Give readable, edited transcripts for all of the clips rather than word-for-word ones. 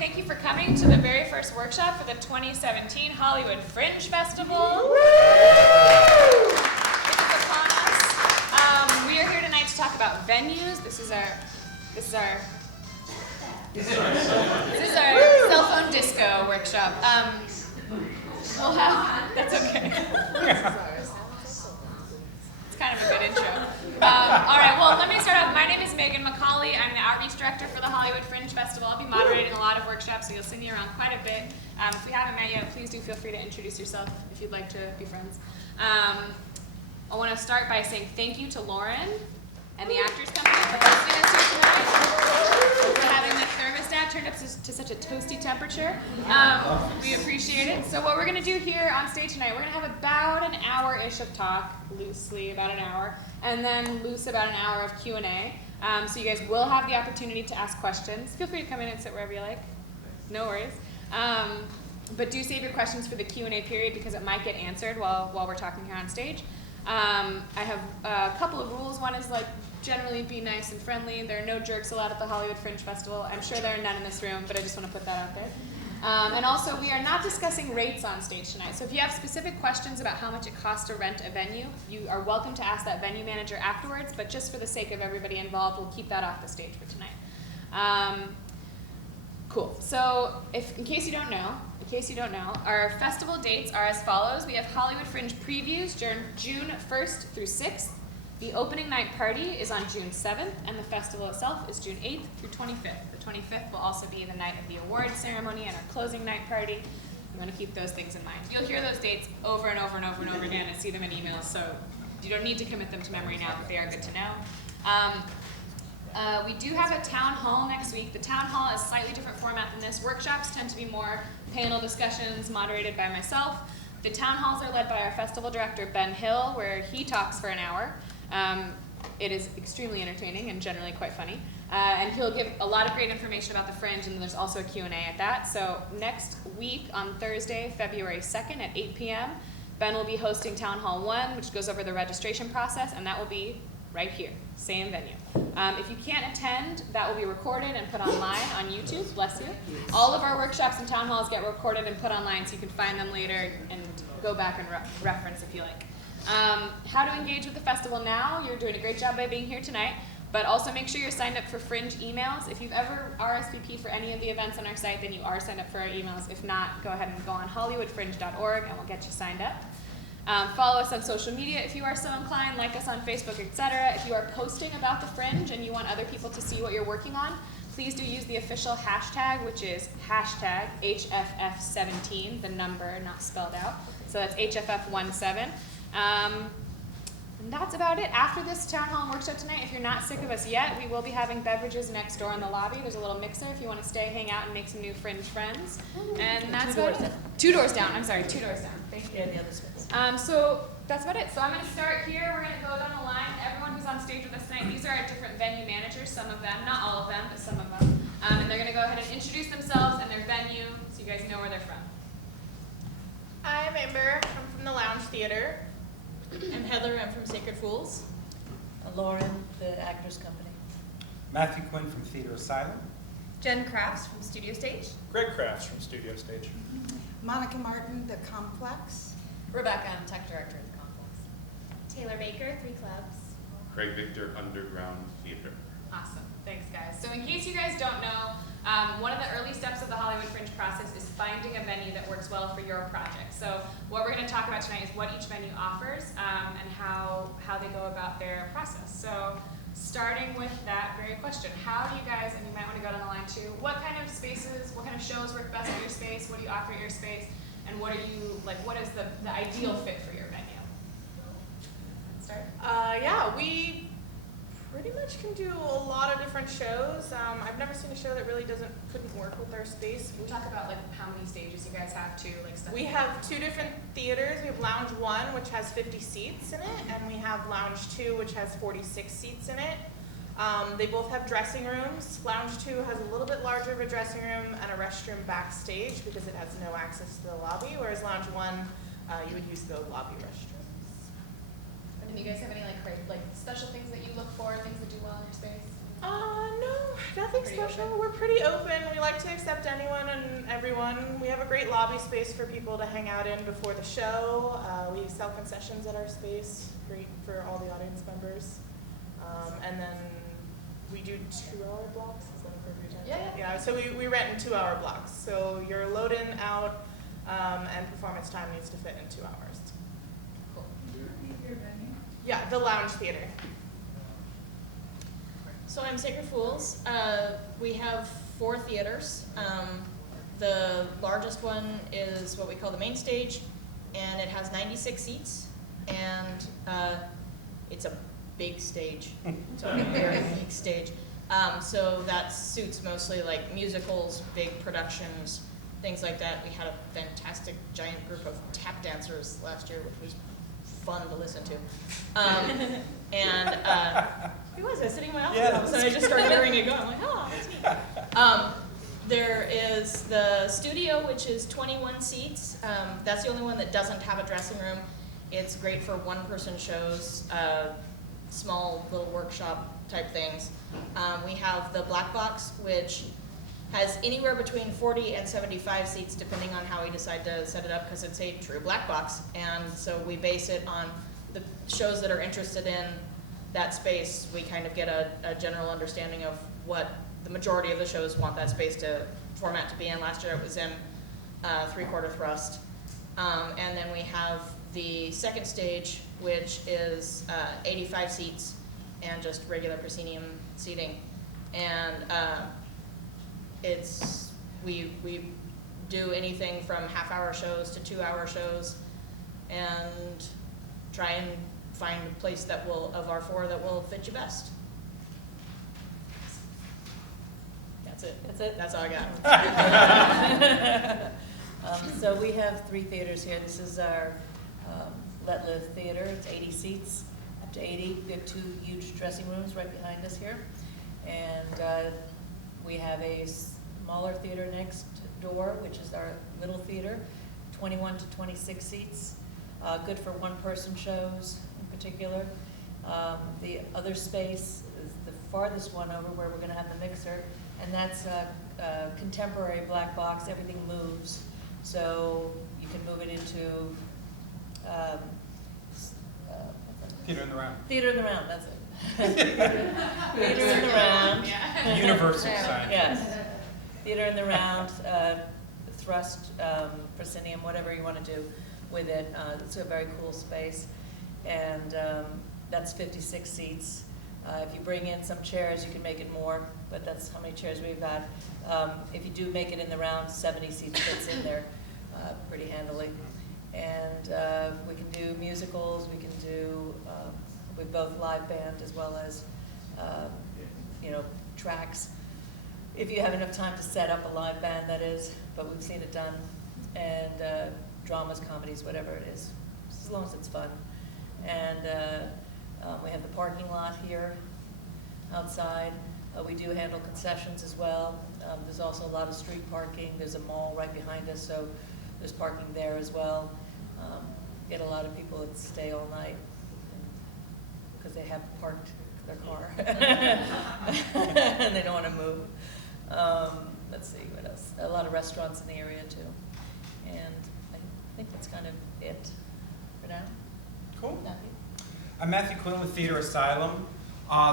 thank you for coming to the very first workshop for the 2017 Hollywood Fringe Festival. We are here tonight to talk about venues. This is our cell phone disco workshop. We'll have, that's okay. It's kind of a good intro. All right, well, let me start off. My name is Meghan McCauley. I'm the Outreach Director for the Hollywood Fringe Festival. I'll be moderating a lot of workshops, so you'll see me around quite a bit. If we haven't met yet, please do feel free to introduce yourself if you'd like to be friends. I want to start by saying thank you to Lawrin and the Actors Company for hosting us here tonight, for having the thermostat turned up to such a toasty temperature. We appreciate it. So what we're going to do here on stage tonight, we're going to have about an hour-ish of talk, loosely about an hour, and then loose about an hour of Q&A. So you guys will have the opportunity to ask questions. Feel free to come in and sit wherever you like. No worries. But do save your questions for the Q&A period because it might get answered while we're talking here on stage. I have a couple of rules. One is generally be nice and friendly. There are no jerks allowed at the Hollywood Fringe Festival. I'm sure there are none in this room, but I just want to put that out there. And also, we are not discussing rates on stage tonight. So if you have specific questions about how much it costs to rent a venue, you are welcome to ask that venue manager afterwards, but just for the sake of everybody involved, we'll keep that off the stage for tonight. Cool. So in case you don't know, our festival dates are as follows. We have Hollywood Fringe previews June 1st through 6th. The opening night party is on June 7th, and the festival itself is June 8th through 25th. The 25th will also be the night of the awards ceremony and our closing night party. I'm going to keep those things in mind. You'll hear those dates over and over and over and over again and see them in emails, so you don't need to commit them to memory now, but they are good to know. We do have a town hall next week. The town hall is a slightly different format than this. Workshops tend to be more panel discussions moderated by myself. The town halls are led by our festival director, Ben Hill, where he talks for an hour. It is extremely entertaining and generally quite funny. And he'll give a lot of great information about the Fringe, and there's also a Q&A at that. So next week on Thursday, February 2nd at 8 p.m., Ben will be hosting Town Hall 1, which goes over the registration process, and that will be right here, same venue. If you can't attend, that will be recorded and put online on YouTube, bless you. All of our workshops and town halls get recorded and put online so you can find them later and go back and reference if you like. How to engage with the festival now, you're doing a great job by being here tonight, but also make sure you're signed up for Fringe emails. If you've ever RSVP'd for any of the events on our site, then you are signed up for our emails. If not, go ahead and go on hollywoodfringe.org and we'll get you signed up. Follow us on social media if you are so inclined, like us on Facebook, etc. If you are posting about the Fringe and you want other people to see what you're working on, please do use the official hashtag, which is hashtag HFF17, the number not spelled out. So that's HFF17. And that's about it. After this town hall and workshop tonight, if you're not sick of us yet, we will be having beverages next door in the lobby. There's a little mixer if you want to stay, hang out, and make some new Fringe friends. And that's about it. 2 doors down. I'm sorry, 2 doors down. Thank you. Yeah, the other space. So that's about it. So I'm going to start here. We're going to go down the line. Everyone who's on stage with us tonight, these are our different venue managers, some of them, not all of them, but some of them. And they're going to go ahead and introduce themselves and their venue so you guys know where they're from. I'm Amber. I'm from the Lounge Theater. I'm Heather. I'm from Sacred Fools. Lawrin, the Actors Company. Matthew Quinn from Theater Asylum. Jenn Crafts from Studio Stage. Greg Crafts from Studio Stage. Monica Martin, The Complex. Rebecca, I'm Tech Director at the Complex. Taylor Baker, 3 Clubs. Craig Victor, Underground Theater. Awesome. Thanks, guys. So in case you guys don't know, one of the early steps of the Hollywood Fringe process is finding a venue that works well for your project. So what we're going to talk about tonight is what each venue offers and how they go about their process. So starting with that very question, how do you guys, and you might want to go down the line too, what kind of spaces, what kind of shows work best at your space, what do you offer at your space, and what are you, what is the ideal fit for your venue? Start? Yeah, we pretty much can do a lot of different shows. I've never seen a show that really couldn't work with our space. We'll talk about how many stages you guys have too, stuff. We have 2 different theaters. We have Lounge 1, which has 50 seats in it, and we have Lounge 2, which has 46 seats in it. They both have dressing rooms. Lounge 2 has a little bit larger of a dressing room and a restroom backstage because it has no access to the lobby, whereas Lounge 1, you would use the lobby restrooms. And do you guys have any special things that you look for, things that do well in your space? No, nothing Pretty special. open? We're pretty open. We like to accept anyone and everyone. We have a great lobby space for people to hang out in before the show. We sell concessions at our space, great for all the audience members. And then we do 2-hour blocks. Is that appropriate time? Yeah. Yeah, so we rent in 2-hour blocks. So your load in, out, and performance time needs to fit in 2 hours. Cool. Yeah, the Lounge Theater. So I'm Sacred Fools. We have 4 theaters. The largest one is what we call the main stage, and it has 96 seats, and it's a big stage. It's a very big stage. So that suits mostly like musicals, big productions, things like that. We had a fantastic giant group of tap dancers last year, which was fun to listen to. Who was I sitting in my office? Yeah, All of a sudden I just started hearing it go. I'm like, oh, that's neat. There is the studio, which is 21 seats. That's the only one that doesn't have a dressing room. It's great for one-person shows, small little workshop type things. We have the Black Box, which has anywhere between 40 and 75 seats, depending on how we decide to set it up, because it's a true black box. And so we base it on the shows that are interested in that space. We kind of get a general understanding of what the majority of the shows want that space to format to be in. Last year it was in 3/4 thrust. And then we have the second stage, which is 85 seats and just regular proscenium seating. And we do anything from half-hour shows to 2-hour shows, and try and find a place that will, of our 4, that will fit you best. That's it. That's it? That's all I got. So we have 3 theaters here. This is our Let Live Theater. It's 80 seats, up to 80. We have 2 huge dressing rooms right behind us here. And we have a smaller theater next door, which is our little theater, 21 to 26 seats. Good for one-person shows in particular. The other space is the farthest one over where we're going to have the mixer, and that's a contemporary black box. Everything moves, so you can move it into Theater in the Round. theater in the round. That's it. Theater in the round. Universal sign. Yes. Theater in the round, thrust, proscenium, whatever you want to do with it. It's a very cool space, and that's 56 seats. If you bring in some chairs, you can make it more, but that's how many chairs we've got. If you do make it in the round, 70 seats fits in there pretty handily. And we can do musicals, we can do with both live band as well as tracks. If you have enough time to set up a live band, that is, but we've seen it done. And dramas, comedies, whatever it is, as long as it's fun. And we have the parking lot here outside. We do handle concessions as well. There's also a lot of street parking. There's a mall right behind us, so there's parking there as well. Get a lot of people that stay all night because they have parked their car and they don't want to move. Let's see, what else? A lot of restaurants in the area too. And I think that's kind of it for now. Cool. Matthew? I'm Matthew Quinn with Theater Asylum.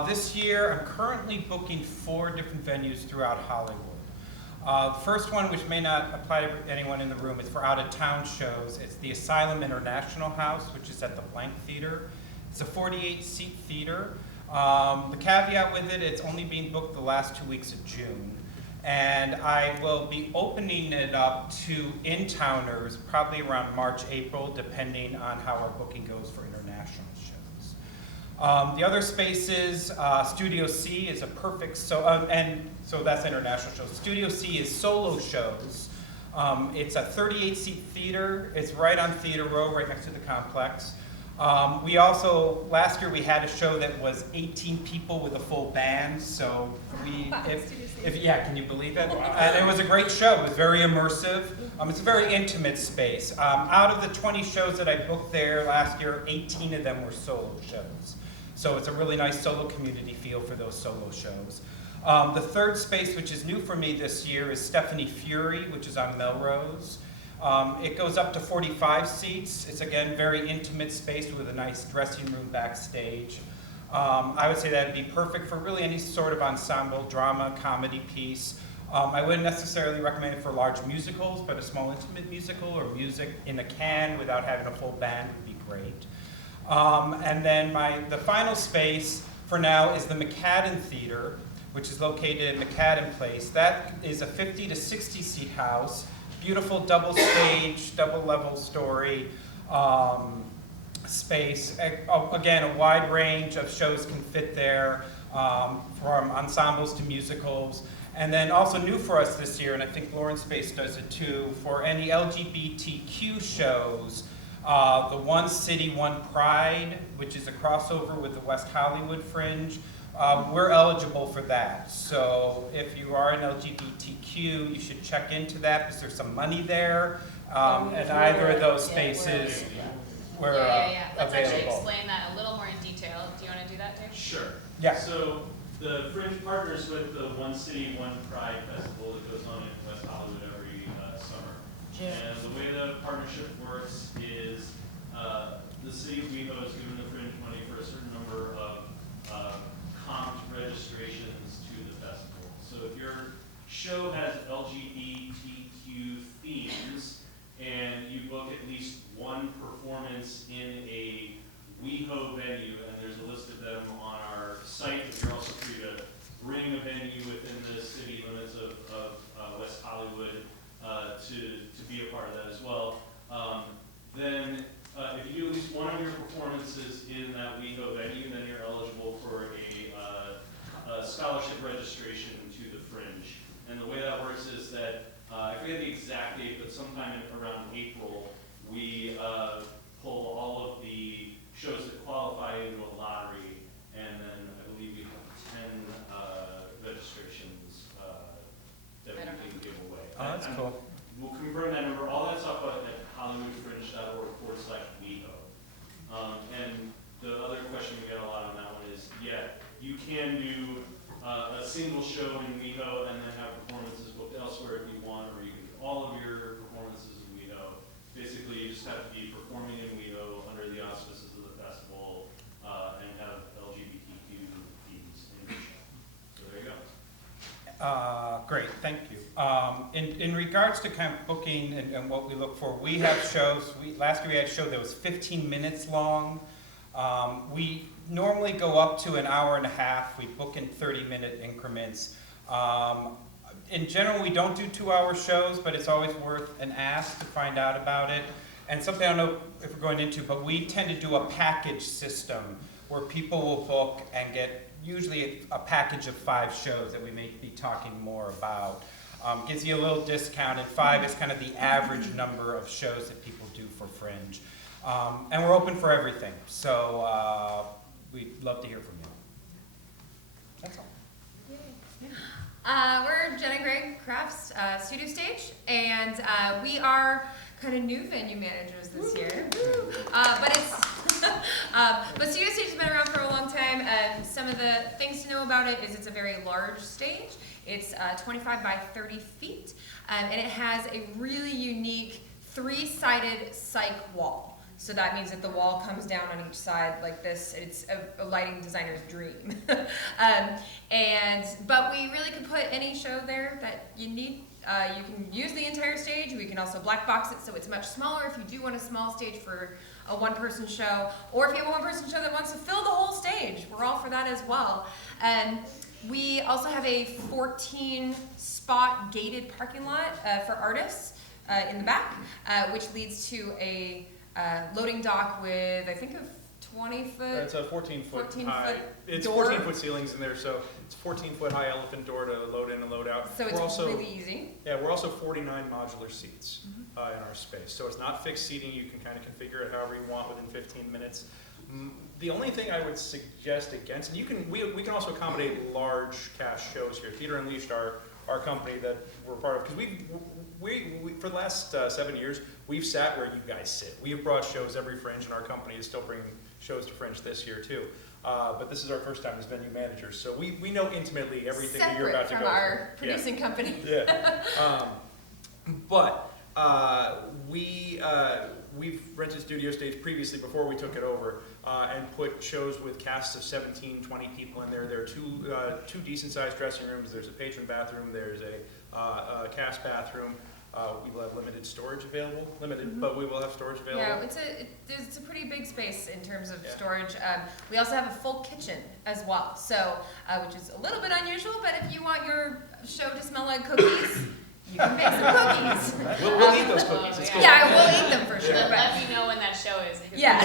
This year, I'm currently booking 4 different venues throughout Hollywood. The first one, which may not apply to anyone in the room, is for out-of-town shows. It's the Asylum International House, which is at the Blank Theater. It's a 48-seat theater. The caveat with it, it's only being booked the last 2 weeks of June. And I will be opening it up to in-towners probably around March, April, depending on how our booking goes for international shows. The other spaces, Studio C is a perfect, so that's international shows. Studio C is solo shows. It's a 38-seat theater. It's right on Theater Row, right next to the complex. We also, last year we had a show that was 18 people with a full band, so can you believe it? And it was a great show. It was very immersive. It's a very intimate space. Out of the 20 shows that I booked there last year, 18 of them were solo shows. So it's a really nice solo community feel for those solo shows. The third space, which is new for me this year, is Stephanie Fury, which is on Melrose. It goes up to 45 seats. It's, again, very intimate space with a nice dressing room backstage. I would say that would be perfect for really any sort of ensemble, drama, comedy piece. I wouldn't necessarily recommend it for large musicals, but a small intimate musical or music in a can without having a full band would be great. And then the final space for now is the McCadden Theater, which is located in McCadden Place. That is a 50 to 60 seat house, beautiful double stage, double level story space. Again, a wide range of shows can fit there, from ensembles to musicals. And then also new for us this year, and I think Lawrin Space does it too, for any LGBTQ shows, the One City, One Pride, which is a crossover with the West Hollywood Fringe. We're eligible for that. So if you are an LGBTQ, you should check into that because there's some money there. And either of those spaces were Let's actually available. explain that a little more in detail. Do you want to do that, Dave? Sure. Yeah. So the Fringe partners with the One City, One Pride Festival that goes on in West Hollywood every summer. And the way the partnership works is the city of WeHo is given the Fringe money for a certain number of comped registrations to the festival. So if your show has LGBTQ themes and you book at least one performance in a WeHo venue, and there's a list of them on our site, but you're also free to bring a venue within the city limits of West Hollywood to be a part of that as well. Then if you do at least one of your performances in that WeHo venue, then you're eligible for a scholarship registration to the Fringe. And the way that works is that, I forget the exact date, but sometime around April, we pull all of the shows that qualify into a lottery, and then I believe we have 10 registrations that we can give away. Oh, that's cool. We'll confirm that number. All that's up at hollywoodfringe.org/WeHo. And the other question we get a lot on that one is, yeah, you can do a single show in WeHo and then have performances booked elsewhere if you want, or you can do all of your performances in WeHo. Basically, you just have to be performing in WeHo under the auspices of the festival and have LGBTQ themes in your show. So there you go. Great, thank you. In regards to kind of booking and what we look for, we have shows. Last year we had a show that was 15 minutes long. We normally go up to an hour and a half. We book in 30-minute increments. In general, we don't do 2-hour shows, but it's always worth an ask to find out about it. And something I don't know if we're going into, but we tend to do a package system where people will book and get usually a package of 5 shows that we may be talking more about. Gives you a little discount, and 5 is kind of the average number of shows that people do for Fringe. And we're open for everything, so we'd love to hear from you. That's all. We're Jenn and Greg Crafts Studio Stage, and we are kind of new venue managers this year. But Studio Stage has been around for a long time. Some of the things to know about it is it's a very large stage. It's 25 by 30 feet, and it has a really unique 3-sided cyc wall. So that means that the wall comes down on each side like this. It's a lighting designer's dream. But we really could put any show there that you need. You can use the entire stage. We can also black box it so it's much smaller if you do want a small stage for a one-person show, or if you have a one-person show that wants to fill the whole stage. We're all for that as well. We also have a 14-spot gated parking lot for artists in the back, which leads to a loading dock with, I think, a 20-foot. It's a 14-foot high. It's door. 14-foot ceilings in there, so it's 14-foot high elephant door to load in and load out. So it's really easy. Yeah, we're also 49 modular seats in our space, so it's not fixed seating. You can kind of configure it however you want within 15 minutes. The only thing I would suggest against, and we can also accommodate large cast shows here. Theater Unleashed, our our company that we're part of, because we for the last 7 years, we've sat where you guys sit. We have brought shows every Fringe, and our company is still bringing shows to Fringe this year too. But this is our first time as venue managers, so we know intimately everything that you're about to go through. Separate from our producing company. Yeah. But we've rented studio stage previously before we took it over, and put shows with casts of 17, 20 people in there. There are two decent-sized dressing rooms. There's a patron bathroom. There's a cast bathroom. We will have limited storage available, but we will have storage available. Yeah, it's a pretty big space in terms of storage. We also have a full kitchen as well, so which is a little bit unusual. But if you want your show to smell like cookies, you can make some cookies. We'll eat those cookies. It's cool. Yeah, we'll eat them for sure. But let me know when that show is. Yeah.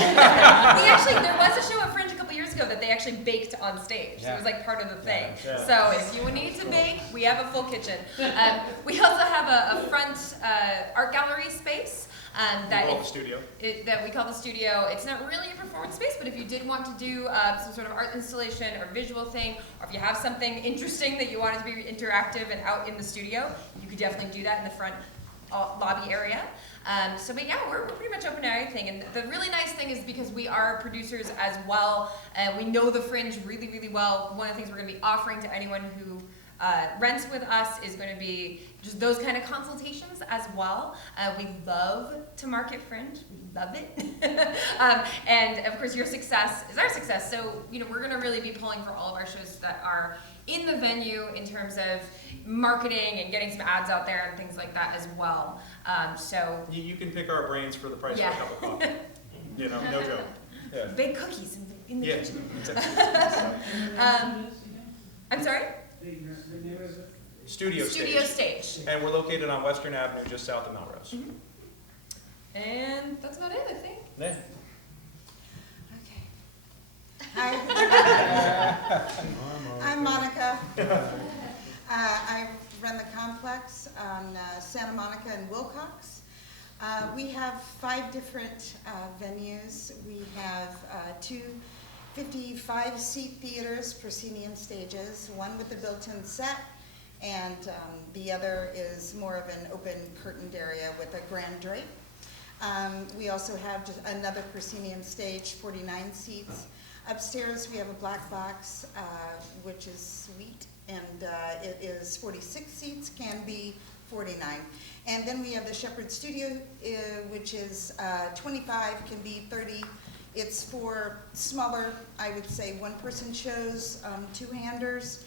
There was a show at Fringe a couple years ago that they actually baked on stage. Yeah. It was like part of the thing. Yeah. So if you need to bake, we have a full kitchen. We also have a front art gallery space. That we call the studio. That we call the studio. It's not really a performance space, but if you did want to do some sort of art installation or visual thing, or if you have something interesting that you want it to be interactive and out in the studio, you could definitely do that in the front lobby area. But yeah, we're pretty much open to everything. And the really nice thing is because we are producers as well, we know the Fringe really, really well. One of the things we're going to be offering to anyone who rents with us is going to be just those kind of consultations as well. We love to market Fringe. We love it. And of course, your success is our success. So, we're going to really be pulling for all of our shows that are in the venue in terms of marketing and getting some ads out there and things like that as well. So you can pick our brains for the price of a cup of coffee. No joke. Yeah. Bake cookies in the kitchen. Exactly. I'm sorry? Studio Stage. And we're located on Western Avenue, just south of Melrose. Mm-hmm. And that's about it, I think. Yeah. Hi. I'm Monica. I run the complex on Santa Monica and Wilcox. We have 5 different venues. We have 2 55-seat theaters, proscenium stages, one with a built-in set, and the other is more of an open curtained area with a grand drape. We also have just another proscenium stage, 49 seats. Upstairs we have a black box, which is sweet, and it is 46 seats, can be 49. And then we have the Shepherd Studio, which is 25, can be 30. It's for smaller, I would say, one-person shows, two-handers,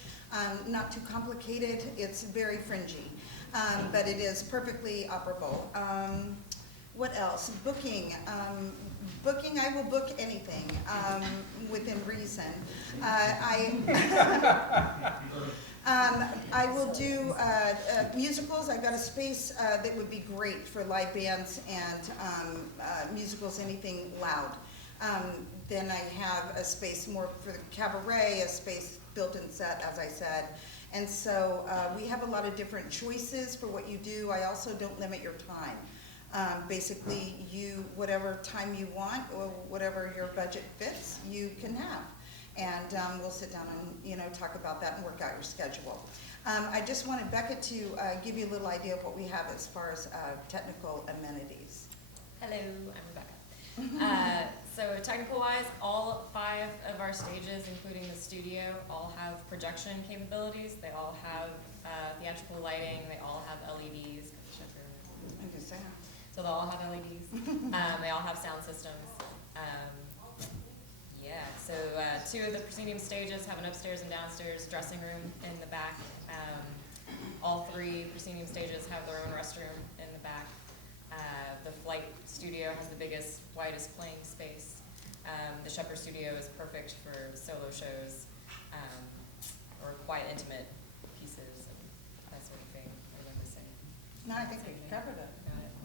not too complicated. It's very fringy, but it is perfectly operable. What else? Booking. Booking, I will book anything within reason. I will do musicals. I've got a space that would be great for live bands and musicals, anything loud. Then I have a space more for the cabaret, a space built-in set, as I said. And so we have a lot of different choices for what you do. I also don't limit your time. Basically, whatever time you want or whatever your budget fits, you can have. And we'll sit down and talk about that and work out your schedule. I just wanted Becca to give you a little idea of what we have as far as technical amenities. Hello, I'm Rebecca. So technical-wise, all 5 of our stages, including the studio, all have projection capabilities. They all have theatrical lighting. They all have LEDs. So they all have LEDs. They all have sound systems. So 2 of the proscenium stages have an upstairs and downstairs dressing room in the back. All 3 proscenium stages have their own restroom in the back. The flight studio has the biggest, widest playing space. The Shepherd Studio is perfect for solo shows or quiet, intimate pieces and that sort of thing. I remember saying. No, I think we covered it.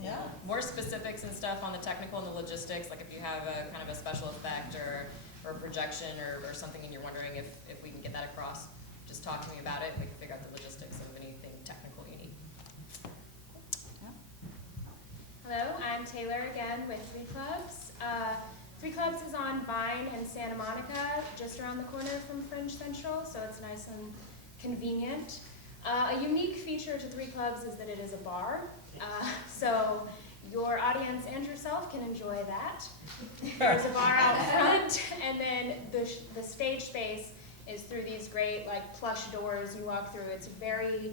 Yeah. More specifics and stuff on the technical and the logistics, like if you have a kind of a special effect or a projection or something and you're wondering if we can get that across, just talk to me about it and we can figure out the logistics of anything technical you need. Hello, I'm Taylor again with 3 Clubs. 3 Clubs is on Vine and Santa Monica, just around the corner from Fringe Central, so it's nice and convenient. A unique feature to Three Clubs is that it is a bar, so your audience and yourself can enjoy that. There's a bar out front, and then the stage space is through these great like plush doors you walk through. It's very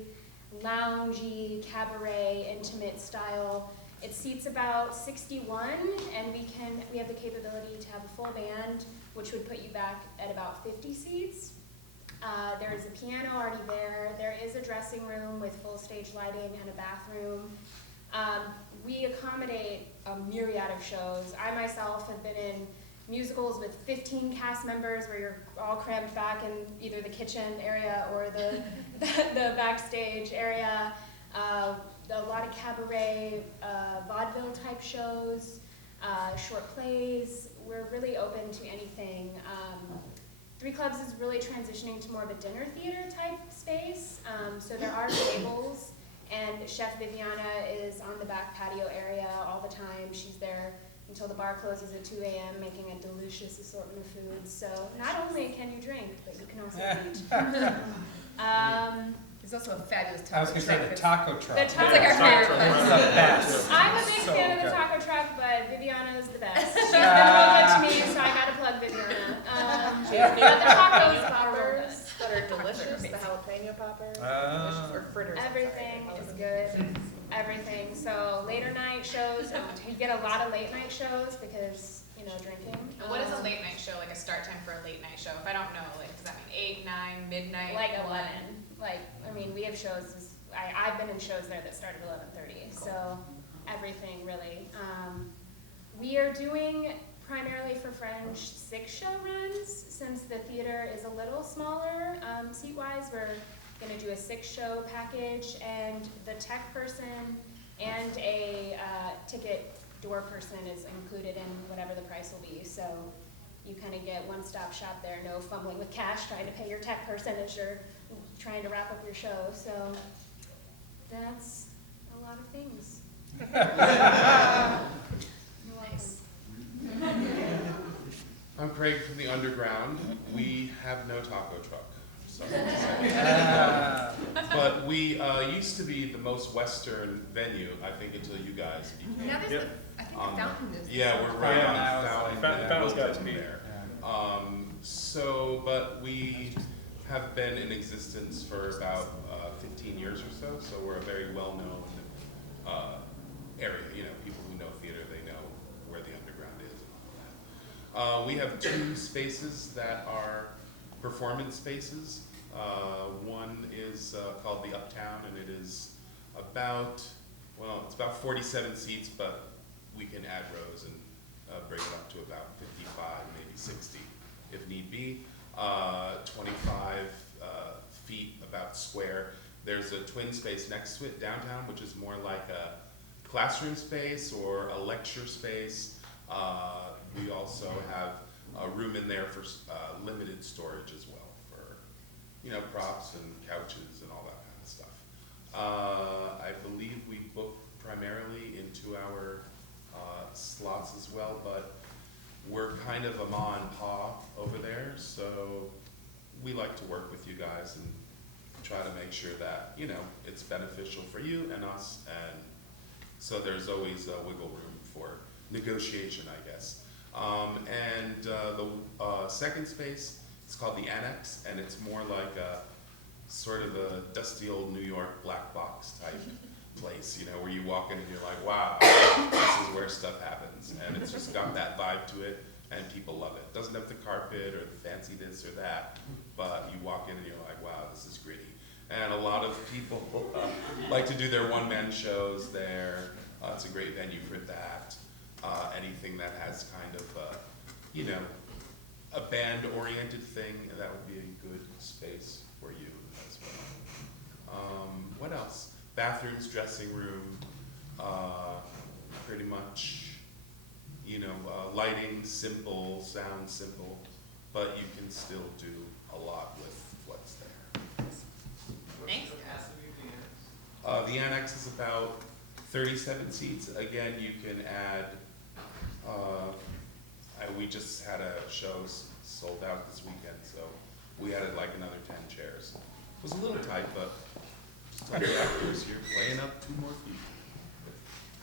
loungy, cabaret, intimate style. It seats about 61, and we have the capability to have a full band, which would put you back at about 50 seats. There is a piano already there. There is a dressing room with full stage lighting and a bathroom. We accommodate a myriad of shows. I myself have been in musicals with 15 cast members where you're all crammed back in either the kitchen area or the backstage area. A lot of cabaret, vaudeville type shows, short plays. We're really open to anything. Three Clubs is really transitioning to more of a dinner theater type space. So there are tables, and Chef Viviana is on the back patio area all the time. She's there until the bar closes at 2 a.m. making a delicious assortment of foods. So not only can you drink, but you can also eat. There's also a fabulous taco truck. I was going to say the taco truck. It's like our favorite place. It's the best. I'm a big So fan of the good. taco truck, but Viviana is the best. She's been real good to me, so I gotta plug Viviana. But the tacos poppers that are delicious, the jalapeno poppers, or fritters. everything is good. Everything. So later night shows, you get a lot of late night shows because, drinking. What is a late night show, like a start time for a late night show? If I don't know, like, does that mean 8, 9, midnight? Like 11. 1? We have shows, I've been in shows there that start at 11:30, so everything really. We are doing primarily for Fringe 6-show runs. Since the theater is a little smaller seat-wise, we're gonna do a 6-show package, and the tech person and a ticket door person is included in whatever the price will be. So you kind of get one-stop shop there, no fumbling with cash trying to pay your tech person as you're trying to wrap up your show. So that's a lot of things. Nice. I'm Craig from the Underground. We have no taco truck. So. But we used to be the most Western venue, I think, until you guys became. Now there's I think the fountain is. Yeah, we're right on Fountain. Fountain's got to be there. But we have been in existence for about 15 years or so, so we're a very well-known area. People who know theater, they know where the Underground is and all that. We have 2 spaces that are performance spaces. One is called the Uptown, and it is it's about 47 seats, but we can add rows and bring it up to about 55, maybe 60 if need be. 25 feet about square. There's a twin space next to it downtown, which is more like a classroom space or a lecture space. We also have a room in there for limited storage as well for, props and couches and all that kind of stuff. I believe we book primarily in 2-hour slots as well, but we're kind of a ma and pa over there, so we like to work with you guys and try to make sure that, it's beneficial for you and us, and so there's always a wiggle room for negotiation, I guess. The second space, it's called the Annex, and it's more like a sort of a dusty old New York black box type place, where you walk in and you're like, wow, this is where stuff happens, and it's just got that vibe to it, and people love it. It doesn't have the carpet or the fancy this or that, but you walk in and you're like, wow, this is gritty. And a lot of people like to do their one-man shows there. It's a great venue for that. Anything that has kind of, a band-oriented thing, that would be a good space for you as well. What else? Bathrooms, dressing room, pretty much, lighting, simple, sound simple, but you can still do a lot with what's there. Thanks. The Annex is about 37 seats. Again, you can add, we just had a show sold out this weekend, so we added like another 10 chairs. It was a little tight, but Still the actors here playing up 2 more feet.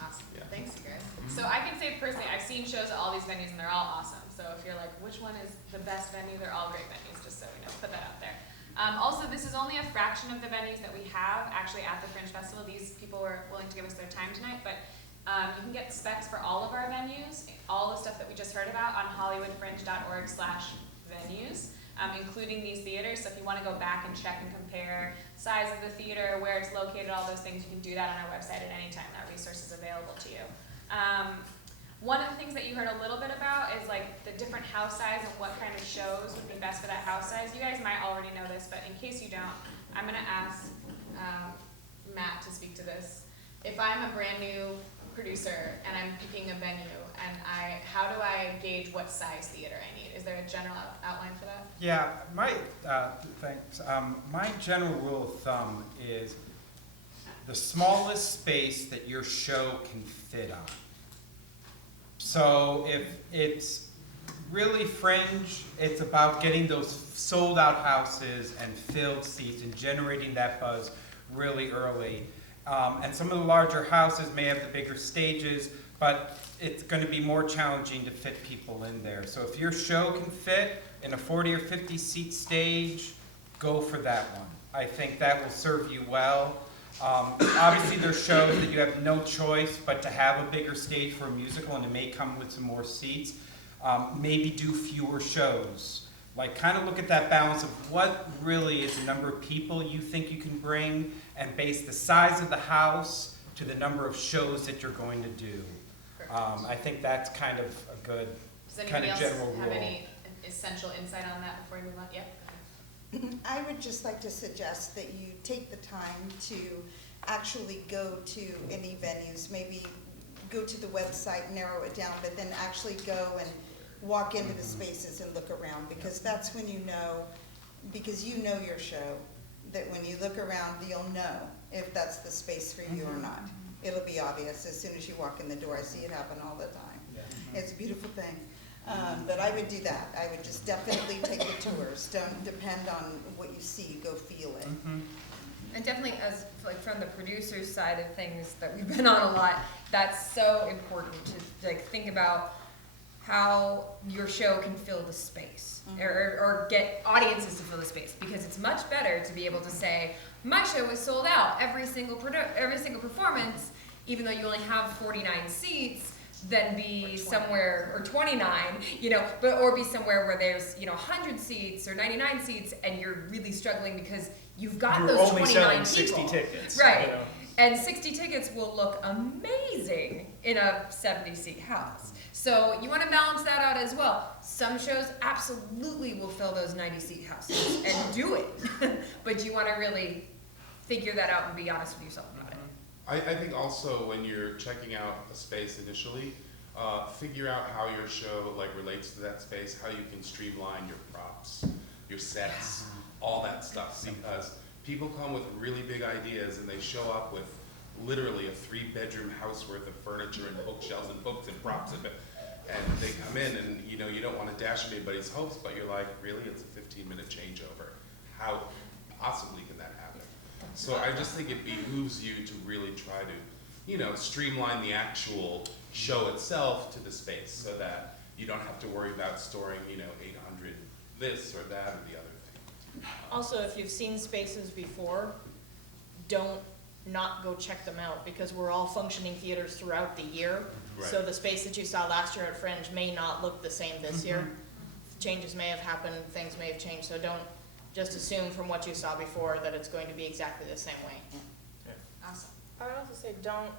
Awesome. Yeah. Thanks, you guys. So I can say personally, I've seen shows at all these venues and they're all awesome. So if you're like, which one is the best venue? They're all great venues, just so we know. Put that out there. Also, this is only a fraction of the venues that we have actually at the Fringe Festival. These people were willing to give us their time tonight, but you can get specs for all of our venues, all the stuff that we just heard about on hollywoodfringe.org/venues, including these theaters. So if you want to go back and check and compare size of the theater, where it's located, all those things, you can do that on our website at any time. That resource is available to you. One of the things that you heard a little bit about is like the different house size and what kind of shows would be best for that house size. You guys might already know this, but in case you don't, I'm going to ask Matt to speak to this. If I'm a brand new producer and I'm picking a venue, and how do I gauge what size theater I need? Is there a general outline for that? Yeah, thanks. My general rule of thumb is the smallest space that your show can fit on. So if it's really Fringe, it's about getting those sold out houses and filled seats and generating that buzz really early. And some of the larger houses may have the bigger stages, but it's going to be more challenging to fit people in there. So if your show can fit in a 40 or 50 seat stage, go for that one. I think that will serve you well. Obviously there's shows that you have no choice but to have a bigger stage for a musical, and it may come with some more seats. Maybe do fewer shows. Like kind of look at that balance of what really is the number of people you think you can bring, and base the size of the house to the number of shows that you're going to do. I think that's kind of a good kind of general rule. Does anybody else have any essential insight on that before we move on? Yep. I would just like to suggest that you take the time to actually go to any venues, maybe go to the website, narrow it down, but then actually go and walk into the spaces and look around, because that's when you know, because you know your show, that when you look around, you'll know if that's the space for you or not. It'll be obvious as soon as you walk in the door. I see it happen all the time. It's a beautiful thing. But I would do that. I would just definitely take the tours. Don't depend on what you see. Go feel it. And definitely, as like from the producer's side of things that we've been on a lot, that's so important to like think about how your show can fill the space, or get audiences to fill the space, because it's much better to be able to say, my show is sold out every single performance, even though you only have 49 seats, than be somewhere, or 29, or be somewhere where there's 100 seats or 99 seats, and you're really struggling because you've got those 29 people. Only selling 60 tickets. Right. And 60 tickets will look amazing in a 70-seat house. So you want to balance that out as well. Some shows absolutely will fill those 90-seat houses and do it, but you want to really figure that out and be honest with yourself about it. I think also when you're checking out a space initially, figure out how your show relates to that space, how you can streamline your props, your sets, all that stuff, because people come with really big ideas and they show up with literally a 3-bedroom house worth of furniture and bookshelves and books and props, and they come in and you don't want to dash anybody's hopes, but you're like, really, it's a 15-minute changeover. How possibly can that happen? So I just think it behooves you to really try to, streamline the actual show itself to the space, so that you don't have to worry about storing, 800 this or that or the other thing. Also, if you've seen spaces before, don't not go check them out, because we're all functioning theaters throughout the year. Right. So the space that you saw last year at Fringe may not look the same this year. Changes may have happened, things may have changed, so don't just assume from what you saw before that it's going to be exactly the same way. Awesome. I would also say don't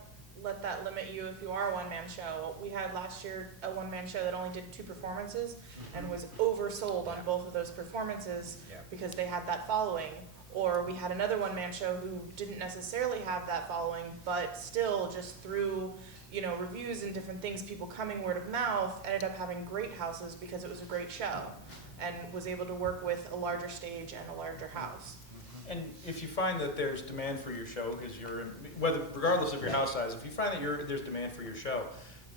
let that limit you if you are a one-man show. We had last year a one-man show that only did 2 performances and was oversold on both of those performances because they had that following. Or we had another one-man show who didn't necessarily have that following, but still just through reviews and different things, people coming word of mouth, ended up having great houses because it was a great show and was able to work with a larger stage and a larger house. And if you find that there's demand for your show, because regardless of your house size, if you find that there's demand for your show,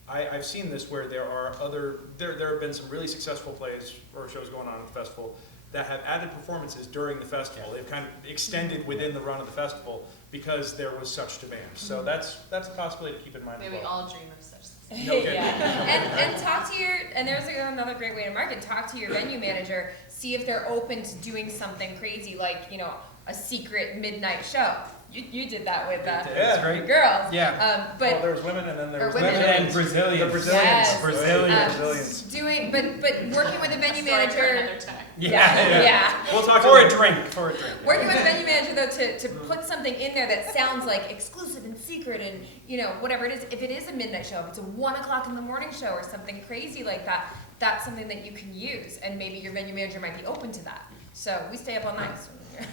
I've seen this where there have been some really successful plays or shows going on at the festival that have added performances during the festival. They've kind of extended within the run of the festival because there was such demand. So that's a possibility to keep in mind. May as we well. all dream of such things. No kidding. And talk to your, and there's another great way to market, talk to your venue manager, see if they're open to doing something crazy like, you know, a secret midnight show. You did that with That's great. girls. Yeah. Well, But there was women and then there Or was women. And The Brazilians. Brazilians. Yes. Brazilians. doing, but working with a venue Story for manager. another time. Yeah. We'll talk For to a drink, for a drink. Working with a venue manager though to put something in there that sounds like exclusive and secret and, you know, whatever it is. If it is a midnight show, if it's a 1 o'clock in the morning show or something crazy like that, that's something that you can use, and maybe your venue manager might be open to that. So we stay up all night.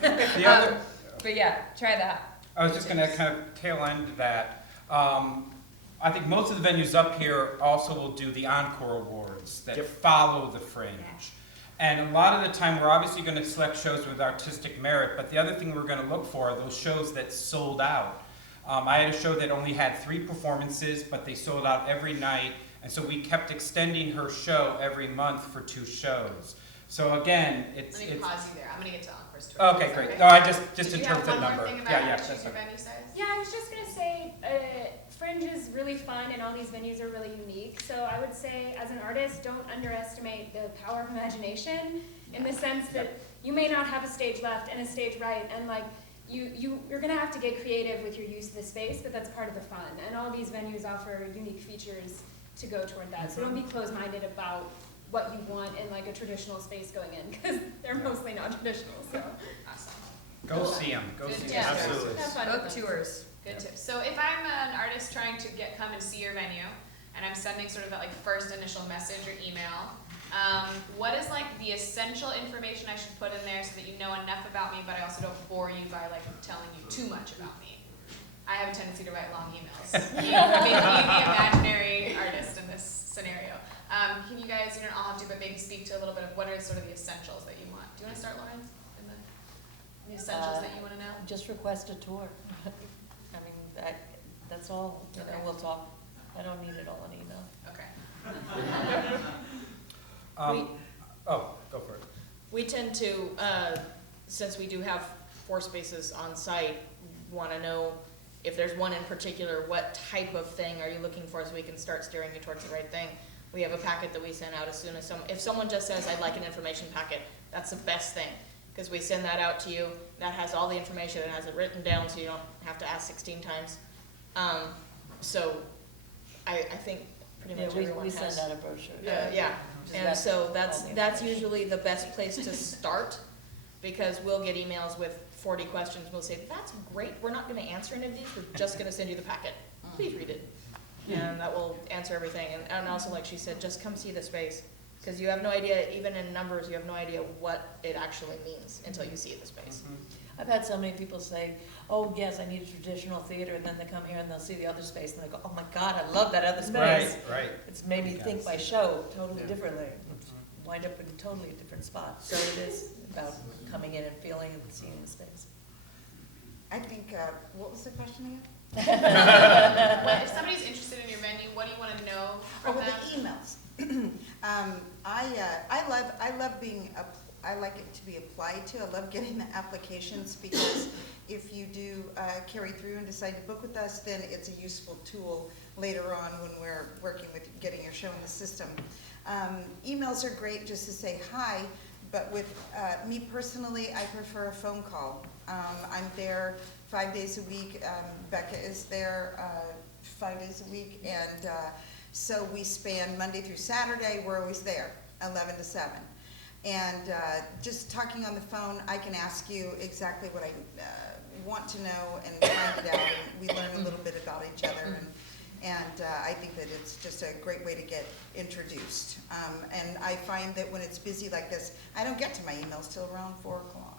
The other, But yeah, try that. I was just gonna kind of tail end that. I think most of the venues up here also will do the Encore Awards that Yep. follow the Fringe. And a lot of the time, we're obviously gonna select shows with artistic merit, but the other thing we're gonna look for are those shows that sold out. I had a show that only had 3 performances, but they sold out every night, and so we kept extending her show every month for 2 shows. So again, it's... Let me pause you there. I'm gonna get to Encore's story. Okay, great. No, I just Did you interpret the have one number. more thing about Yeah, how yeah, to choose that's your fine. venue size? Yeah, I was just gonna say, Fringe is really fun and all these venues are really unique. So I would say, as an artist, don't underestimate the power of imagination in the sense that you may not have a stage left and a stage right, and like you're gonna have to get creative with your use of the space, but that's part of the fun. And all these venues offer unique features to go toward that. So don't be closed-minded about what you want in like a traditional space going in, because they're mostly not traditional. So Awesome. Go see them. Go Good see tips. them. Absolutely. have fun Book with them. tours. Good tips. So if I'm an artist trying to come and see your venue, and I'm sending sort of that like first initial message or email, what is like the essential information I should put in there so that you know enough about me, but I also don't bore you by like telling you too much about me? I have a tendency to write long emails. Being the imaginary artist in this scenario. Can you guys, you don't all have to, but maybe speak to a little bit of what are sort of the essentials that you want? Do you want to start, Lawrin? In the essentials that you want to know? Just request a tour. I mean, that's all, you know, Okay. we'll talk. I don't need it all in email. Okay. Go for it. We tend to, since we do have 4 spaces on site, want to know if there's one in particular, what type of thing are you looking for so we can start steering you towards the right thing. We have a packet that we send out as soon as if someone just says, I'd like an information packet, that's the best thing. Because we send that out to you, that has all the information, it has it written down so you don't have to ask 16 times. So I think pretty much everyone We has. send out a brochure. Yeah, Just and got so all that's the information. usually the best place to start, because we'll get emails with 40 questions, we'll say, that's great, we're not gonna answer any of these, we're just gonna send you the packet, please read it. And that will answer everything, and also, like she said, just come see the space, because you have no idea, even in numbers, you have no idea what it actually means until you see the space. I've had so many people say, oh, yes, I need a traditional theater, and then they come here and they'll see the other space, and they go, oh my God, I love that other space. Right. It's made me think my show totally differently. Wind up in a totally different spot. So it is about coming in and feeling and seeing the space. I think, what was the question again? If somebody's interested in your venue, what do you want to know Oh, from with them? the emails. I love being, I like it to be applied to. I love getting the applications, because if you do carry through and decide to book with us, then it's a useful tool later on when we're working with getting your show in the system. Emails are great just to say hi, but with me personally, I prefer a phone call. I'm there 5 days a week. Becca is there 5 days a week, and so we span Monday through Saturday. We're always there, 11 to 7. And just talking on the phone, I can ask you exactly what I want to know and find it out, and we learn a little bit about each other. And I think that it's just a great way to get introduced. And I find that when it's busy like this, I don't get to my emails till around 4 o'clock.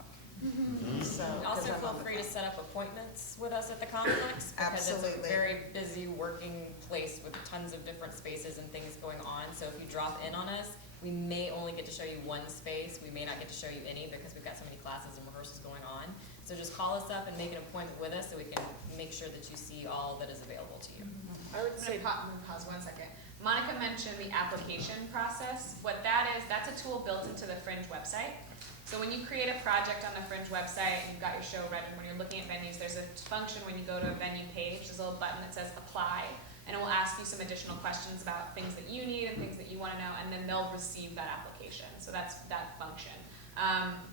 So, 'cause Also, I'm feel on the free to phone. set up appointments with us at the complex, because it's a Absolutely. very busy working place with tons of different spaces and things going on. So if you drop in on us, we may only get to show you one space. We may not get to show you any, because we've got so many classes and rehearsals going on. So just call us up and make an appointment with us so we can make sure that you see all that is available to you. I would say, pause 1 second. Monica mentioned the application process. What that is, that's a tool built into the Fringe website. So when you create a project on the Fringe website and you've got your show ready, when you're looking at venues, there's a function when you go to a venue page, there's a little button that says apply, and it will ask you some additional questions about things that you need and things that you want to know, and then they'll receive that application. So that's that function.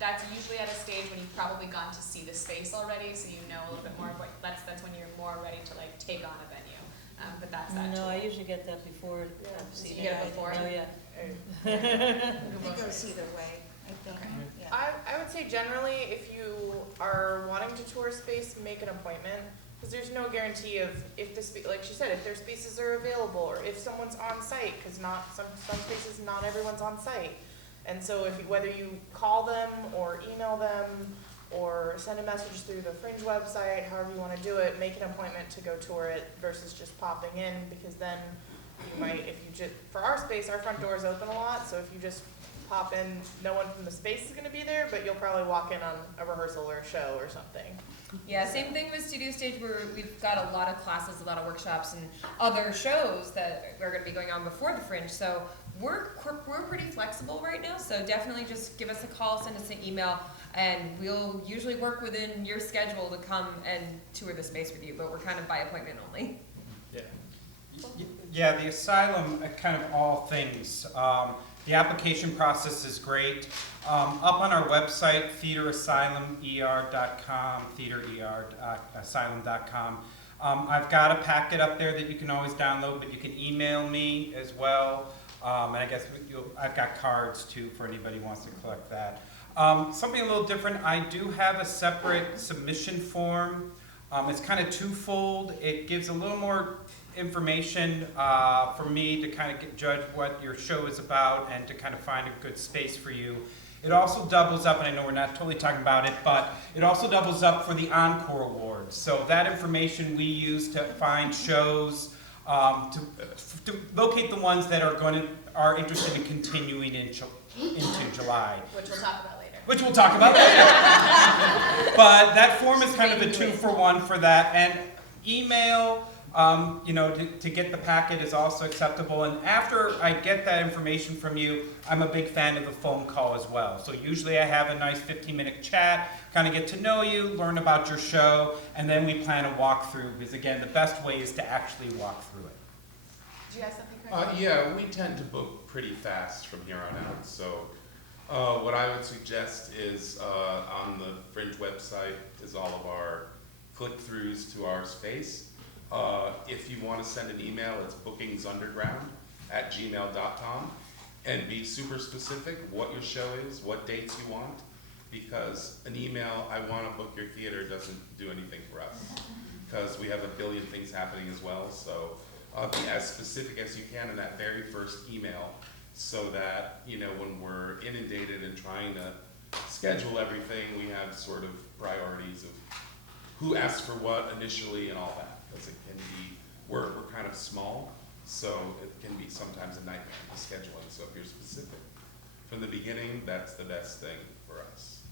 That's usually at a stage when you've probably gone to see the space already, so you know a little bit more of what, that's when you're more ready to like take on a venue. But that's that No, tool. I usually get that before. I've So seen you get it it. before? Oh, yeah. It goes either way, I think. Okay. Yeah. I would say generally, if you are wanting to tour space, make an appointment, because there's no guarantee of if the like she said, if their spaces are available, or if someone's on site, because not some spaces, not everyone's on site. And so whether you call them or email them or send a message through the Fringe website, however you want to do it, make an appointment to go tour it versus just popping in, because then you might, if you just, for our space, our front door is open a lot, so if you just pop in, no one from the space is going to be there, but you'll probably walk in on a rehearsal or a show or something. Yeah, same thing with Studio Stage, where we've got a lot of classes, a lot of workshops, and other shows that are going to be going on before the Fringe. So we're pretty flexible right now. So definitely just give us a call, send us an email, and we'll usually work within your schedule to come and tour the space with you. But we're kind of by appointment only. Yeah. Yeah, the Asylum, kind of all things. The application process is great. Up on our website, theaterasylum.com, theaterasylum.com. I've got a packet up there that you can always download, but you can email me as well. And I guess I've got cards too for anybody who wants to collect that. Something a little different, I do have a separate submission form. It's kind of twofold. It gives a little more information for me to kind of judge what your show is about and to kind of find a good space for you. It also doubles up, and I know we're not totally talking about it, but it also doubles up for the Encore Awards. So that information we use to find shows, to locate the ones that are interested in continuing into July. Which we'll talk about later. Which we'll talk about later. But that form is kind of a 2-for-1 for that. And email, to get the packet is also acceptable. And after I get that information from you, I'm a big fan of the phone call as well. So usually I have a nice 15-minute chat, kind of get to know you, learn about your show, and then we plan a walkthrough, because again, the best way is to actually walk through it. Do you have something, Craig? Yeah, we tend to book pretty fast from here on out. So what I would suggest is on the Fringe website is all of our click-throughs to our space. If you want to send an email, it's bookingsunderground@gmail.com, and be super specific what your show is, what dates you want, because an email, I want to book your theater, doesn't do anything for us, because we have a billion things happening as well. So be as specific as you can in that very first email, so that when we're inundated and trying to schedule everything, we have sort of priorities of who asked for what initially and all that. Because it can be, we're kind of small, so it can be sometimes a nightmare to scheduling. So if you're specific from the beginning, that's the best thing for us.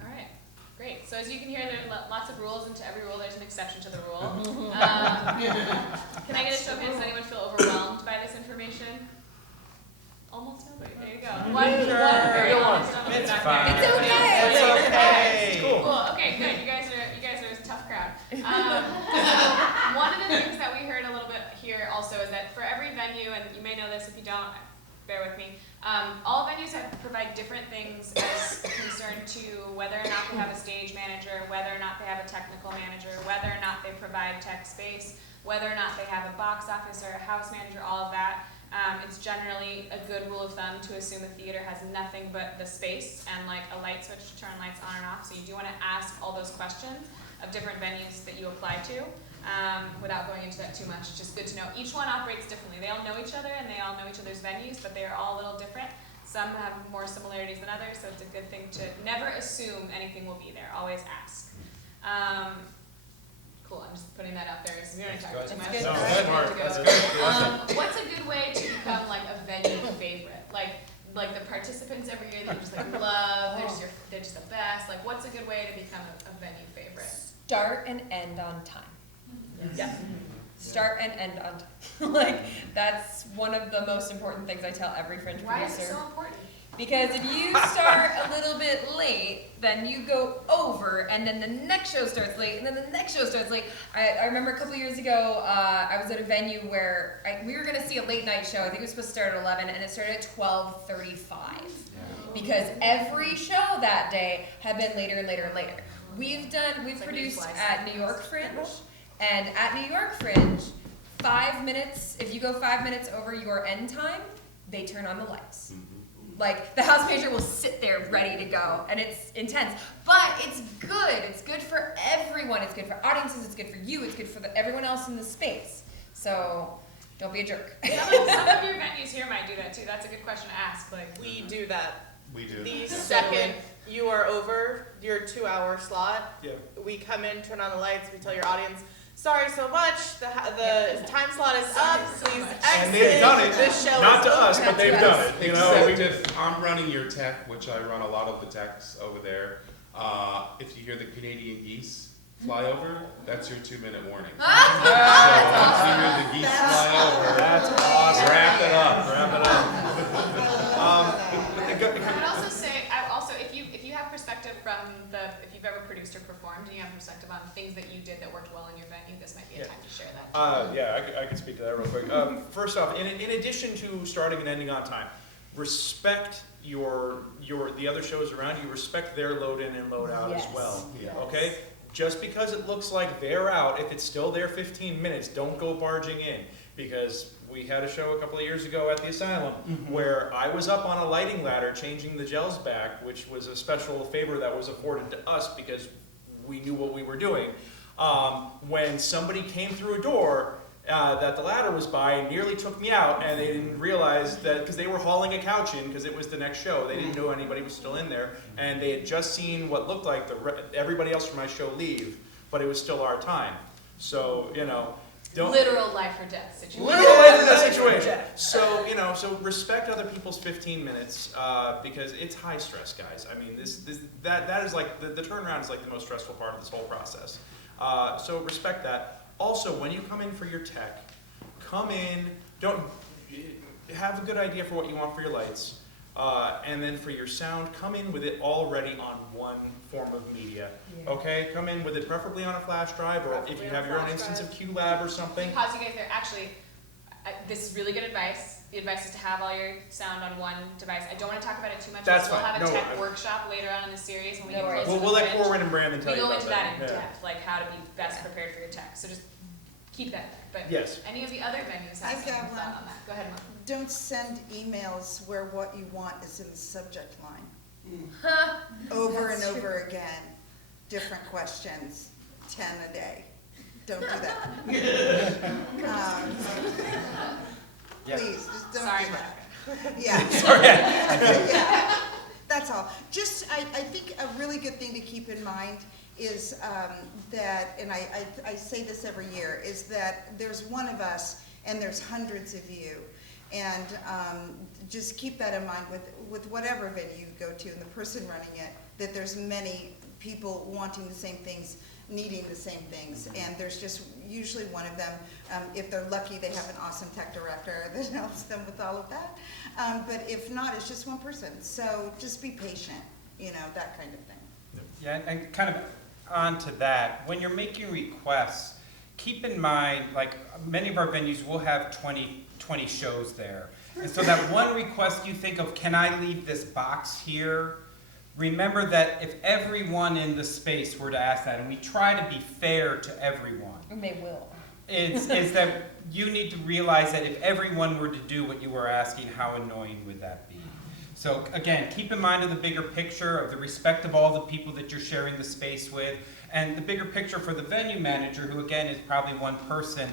All right, great. So as you can hear, there are lots of rules, and to every rule there's an exception to the rule. Can I get a show of hands? Does anyone feel overwhelmed by this information? Almost nobody. There you go. One very honest one. It's back fine. there. It's okay. It's okay. Cool. Okay, good. You guys are a tough crowd. One of the things that we heard a little bit here also is that for every venue, and you may know this, if you don't, bear with me, all venues provide different things as concerned to whether or not they have a stage manager, whether or not they have a technical manager, whether or not they provide tech space, whether or not they have a box office or a house manager, all of that. It's generally a good rule of thumb to assume a theater has nothing but the space and like a light switch to turn lights on and off. So you do want to ask all those questions of different venues that you apply to without going into that too much. It's just good to know. Each one operates differently. They all know each other and they all know each other's venues, but they are all a little different. Some have more similarities than others, so it's a good thing to never assume anything will be there. Always ask. Cool, I'm just putting that out there so we don't talk too much. No, that's good. What's a good way to become like a venue favorite? Like the participants every year that you just like love, they're just the best. Like what's a good way to become a venue favorite? Start and end on time. Yes. Yeah. Start and end on time. Like that's one of the most important things I tell every Fringe Why producer. is it so important? Because if you start a little bit late, then you go over, and then the next show starts late, and then the next show starts late. I remember a couple years ago, I was at a venue where we were going to see a late night show. I think it was supposed to start at 11, and it started at 12:35. Because every show that day had been later and later and later. We've produced at New York Fringe, and at New York Fringe, 5 minutes, if you go 5 minutes over your end time, they turn on the lights. Like, the house manager will sit there ready to go, and it's intense. But it's good. It's good for everyone. It's good for audiences. It's good for you. It's good for everyone else in the space. So, don't be a jerk. Some of your venues here might do that too. That's a good question to ask. Like, We do that. We do. The second you are over your 2-hour slot, Yeah. we come in, turn on the lights, we tell your audience, sorry so much, the time slot is up, please exit. And they've done it. This show Not is to us, over. but they've done it. You know, Except if I'm running your tech, which I run a lot of the techs over there, if you hear the Canadian geese fly over, that's your 2-minute warning. So once you hear the geese fly over, that's awesome. wrap it up. Wrap it up. I would also say, if you have perspective from if you've ever produced or performed, and you have perspective on things that you did that worked well in your venue, this might be a time to share that. Yeah, I can speak to that real quick. First off, in addition to starting and ending on time, respect the other shows around you. Respect their load in and load out as well. Yeah. Okay. Just because it looks like they're out, if it's still there 15 minutes, don't go barging in. Because we had a show a couple of years ago at the Asylum where I was up on a lighting ladder changing the gels back, which was a special favor that was afforded to us because we knew what we were doing. When somebody came through a door that the ladder was by and nearly took me out, and they didn't realize that because they were hauling a couch in because it was the next show. They didn't know anybody was still in there, and they had just seen what looked like everybody else from my show leave, but it was still our time. So, you know, Literal life or death situation. Literal life or death situation. So, you know, so respect other people's 15 minutes because it's high stress, guys. I mean, that is like, the turnaround is like the most stressful part of this whole process. So respect that. Also, when you come in for your tech, come in, have a good idea for what you want for your lights. And then for your sound, come in with it already on one form of media. Okay, come in with it preferably on a flash drive, or if you have your own instance of QLab or something. Pause you guys there. Actually, this is really good advice. The advice is to have all your sound on one device. I don't want to talk about it too much. That's we'll fine. have a tech workshop later on in the series when we get closer to the We'll let Fringe. Corwin and Brandon tell you We go about into that in Yeah. depth, like how to be best prepared for your tech. So just keep that there. But Yes. any of the other venues have I've got some one. thought on that. Go ahead, Mom. Don't send emails where what you want is in the subject line. Over and over again. Different questions, 10 a day. Don't do that. Please, just don't Sorry, do that. Monica. Yeah. Sorry. Yeah. That's all. Just, I think a really good thing to keep in mind is that, and I say this every year, is that there's one of us and there's hundreds of you. And just keep that in mind with whatever venue you go to and the person running it, that there's many people wanting the same things, needing the same things, and there's just usually one of them. If they're lucky, they have an awesome tech director that helps them with all of that. But if not, it's just one person. So just be patient, you know, that kind of thing. Yeah, and kind of on to that, when you're making requests, keep in mind, like many of our venues will have 20 shows there. And so that one request you think of, can I leave this box here? Remember that if everyone in the space were to ask that, and we try to be fair to everyone. And they will. Is that you need to realize that if everyone were to do what you were asking, how annoying would that be? So again, keep in mind of the bigger picture, of the respect of all the people that you're sharing the space with, and the bigger picture for the venue manager, who again is probably one person,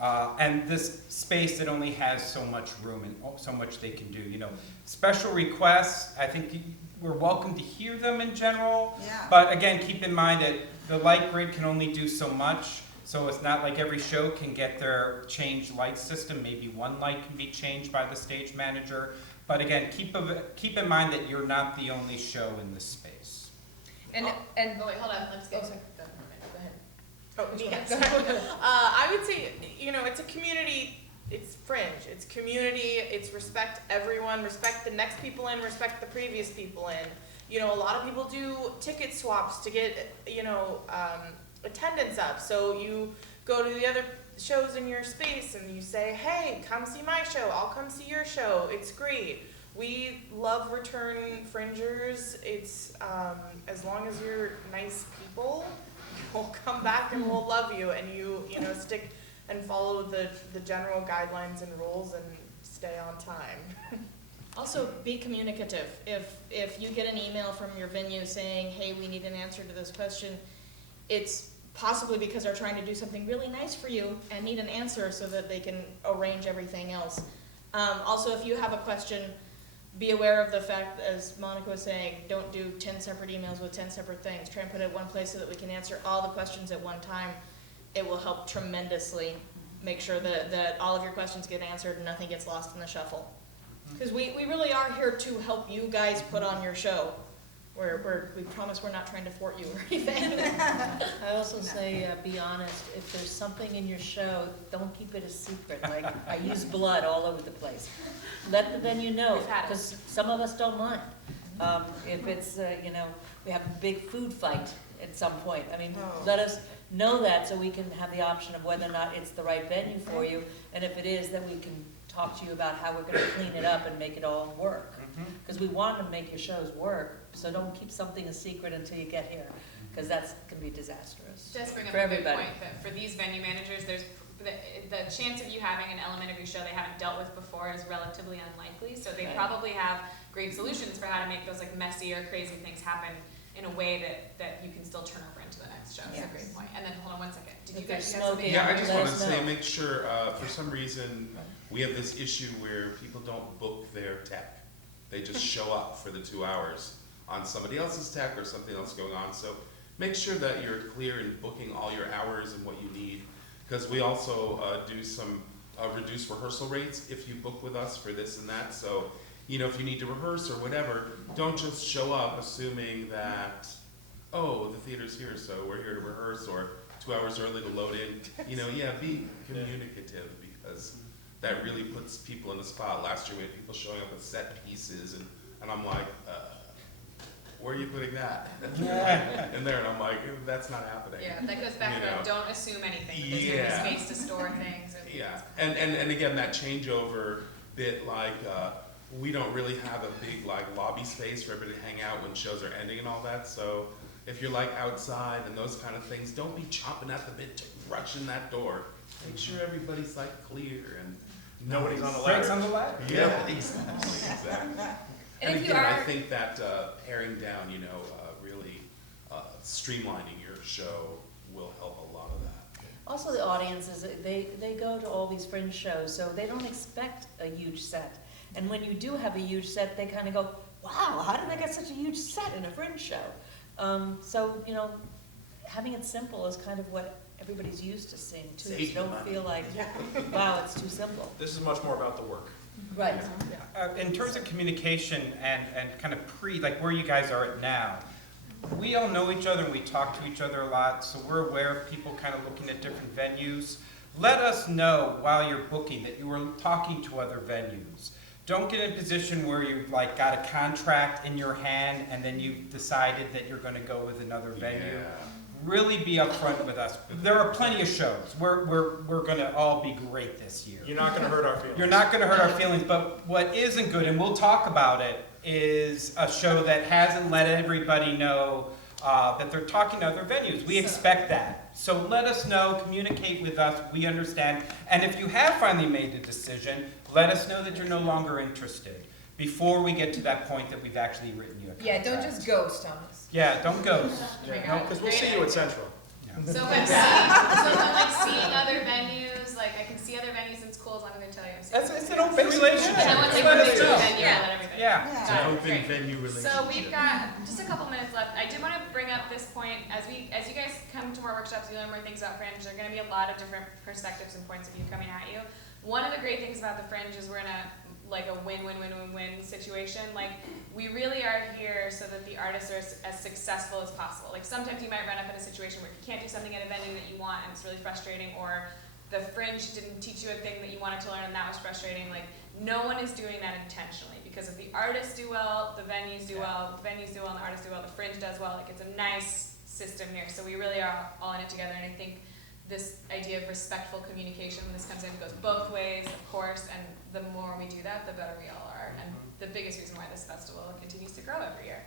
and this space that only has so much room and so much they can do. You know, special requests, I think we're welcome to hear them in general, Yeah. but again, keep in mind that the light grid can only do so much. So it's not like every show can get their changed light system. Maybe one light can be changed by the stage manager. But again, keep in mind that you're not the only show in this space. And Oh, wait, hold on. Let's get. Oh, sorry. Go ahead. Oh, me. I would say, you know, it's a community it's Fringe, it's community, it's respect everyone, respect the next people in, respect the previous people in. You know, a lot of people do ticket swaps to get, you know, attendance up. So you go to the other shows in your space and you say, hey, come see my show, I'll come see your show, it's great. We love return Fringers. It's, as long as you're nice people, we'll come back and we'll love you, and you know, stick and follow the general guidelines and rules and stay on time. Also, be communicative. If you get an email from your venue saying, hey, we need an answer to this question, it's possibly because they're trying to do something really nice for you and need an answer so that they can arrange everything else. Also, if you have a question, be aware of the fact, as Monica was saying, don't do 10 separate emails with 10 separate things. Try and put it in one place so that we can answer all the questions at one time. It will help tremendously. Make sure that all of your questions get answered and nothing gets lost in the shuffle. Because we really are here to help you guys put on your show. We promise we're not trying to thwart you or anything. I also say, be honest. If there's something in your show, don't keep it a secret. Like, I use blood all over the place. Let the venue know, because some of us don't mind. If it's, you know, we have a big food fight at some point. I mean, let us know that so we can have the option of whether or not it's the right venue for you. And if it is, then we can talk to you about how we're going to clean it up and make it all work. Because we want to make your shows work, so don't keep something a secret until you get here, because that's going to be disastrous. Just bring up for a good everybody. point that for these venue managers, there's the chance of you having an element of your show they haven't dealt with before is relatively unlikely. So they probably have great solutions for how to make those like messy or crazy things happen in a way that you can still turn over into the next show. That's a great point. And then hold on one second. Did you guys have something? Yeah, I just want to say, make sure, for some reason, we have this issue where people don't book their tech. They just show up for the 2 hours on somebody else's tech or something else going on. So make sure that you're clear in booking all your hours and what you need. Because we also do some reduced rehearsal rates if you book with us for this and that. So, you know, if you need to rehearse or whatever, don't just show up assuming that, oh, the theater's here, so we're here to rehearse, or 2 hours early to load in. You know, yeah, be communicative, because that really puts people in the spot. Last year we had people showing up with set pieces, and I'm like, where are you putting that? In there, and I'm like, that's not happening. Yeah, that goes back to don't assume anything. There's Yeah. gonna be space to store things. Yeah, and again, that changeover bit, like, we don't really have a big like lobby space for everybody to hang out when shows are ending and all that, so if you're like outside and those kind of things, don't be chomping at the bit to rush in that door. Make sure everybody's like clear and Nobody's on the Breaks ladder. on the ladder. Yeah, exactly. And if you again, I are- think that paring down, you know, really streamlining your show will help a lot of that. Also, the audiences, they go to all these Fringe shows, so they don't expect a huge set. And when you do have a huge set, they kind of go, wow, how did they get such a huge set in a Fringe show? So, you know, having it simple is kind of what everybody's used to seeing, too. So you don't feel like, wow, it's too simple. This is much more about the work. Right. In terms of communication and kind of like where you guys are at now, we all know each other and we talk to each other a lot, so we're aware of people kind of looking at different venues. Let us know while you're booking that you are talking to other venues. Don't get in a position where you've like got a contract in your hand and then you've decided that you're going to go with another venue. Yeah. Really be upfront with us. There are plenty of shows. We're going to all be great this year. You're not going to hurt our feelings. You're not going to hurt our feelings, but what isn't good, and we'll talk about it, is a show that hasn't let everybody know that they're talking to other venues. We expect that. So let us know, communicate with us, we understand. And if you have finally made a decision, let us know that you're no longer interested before we get to that point that we've actually written you a contract. Yeah, don't just ghost on us. Yeah, don't ghost. Because we'll see you at Central. So I'm seeing other venues, like I can see other venues, it's cool as long as they tell you. It's an open relationship. No one's like, Let we're us big know. venue, Yeah. let everybody. Yeah. Yeah. Got it. Open Great. venue relationship. So we've got just a couple minutes left. I did want to bring up this point as you guys come to more workshops, you learn more things about Fringe. There are going to be a lot of different perspectives and points of view coming at you. One of the great things about the Fringe is we're in a win-win-win-win-win situation. Like, we really are here so that the artists are as successful as possible. Like, sometimes you might run up in a situation where you can't do something at a venue that you want and it's really frustrating, or the Fringe didn't teach you a thing that you wanted to learn and that was frustrating. Like, no one is doing that intentionally, because if the artists do well, the venues do well, the venues do well, and the artists do well, the Fringe does well. Like, it's a nice system here. So we really are all in it together, and I think this idea of respectful communication when this comes in, it goes both ways, of course, and the more we do that, the better we all are, and the biggest reason why this festival continues to grow every year.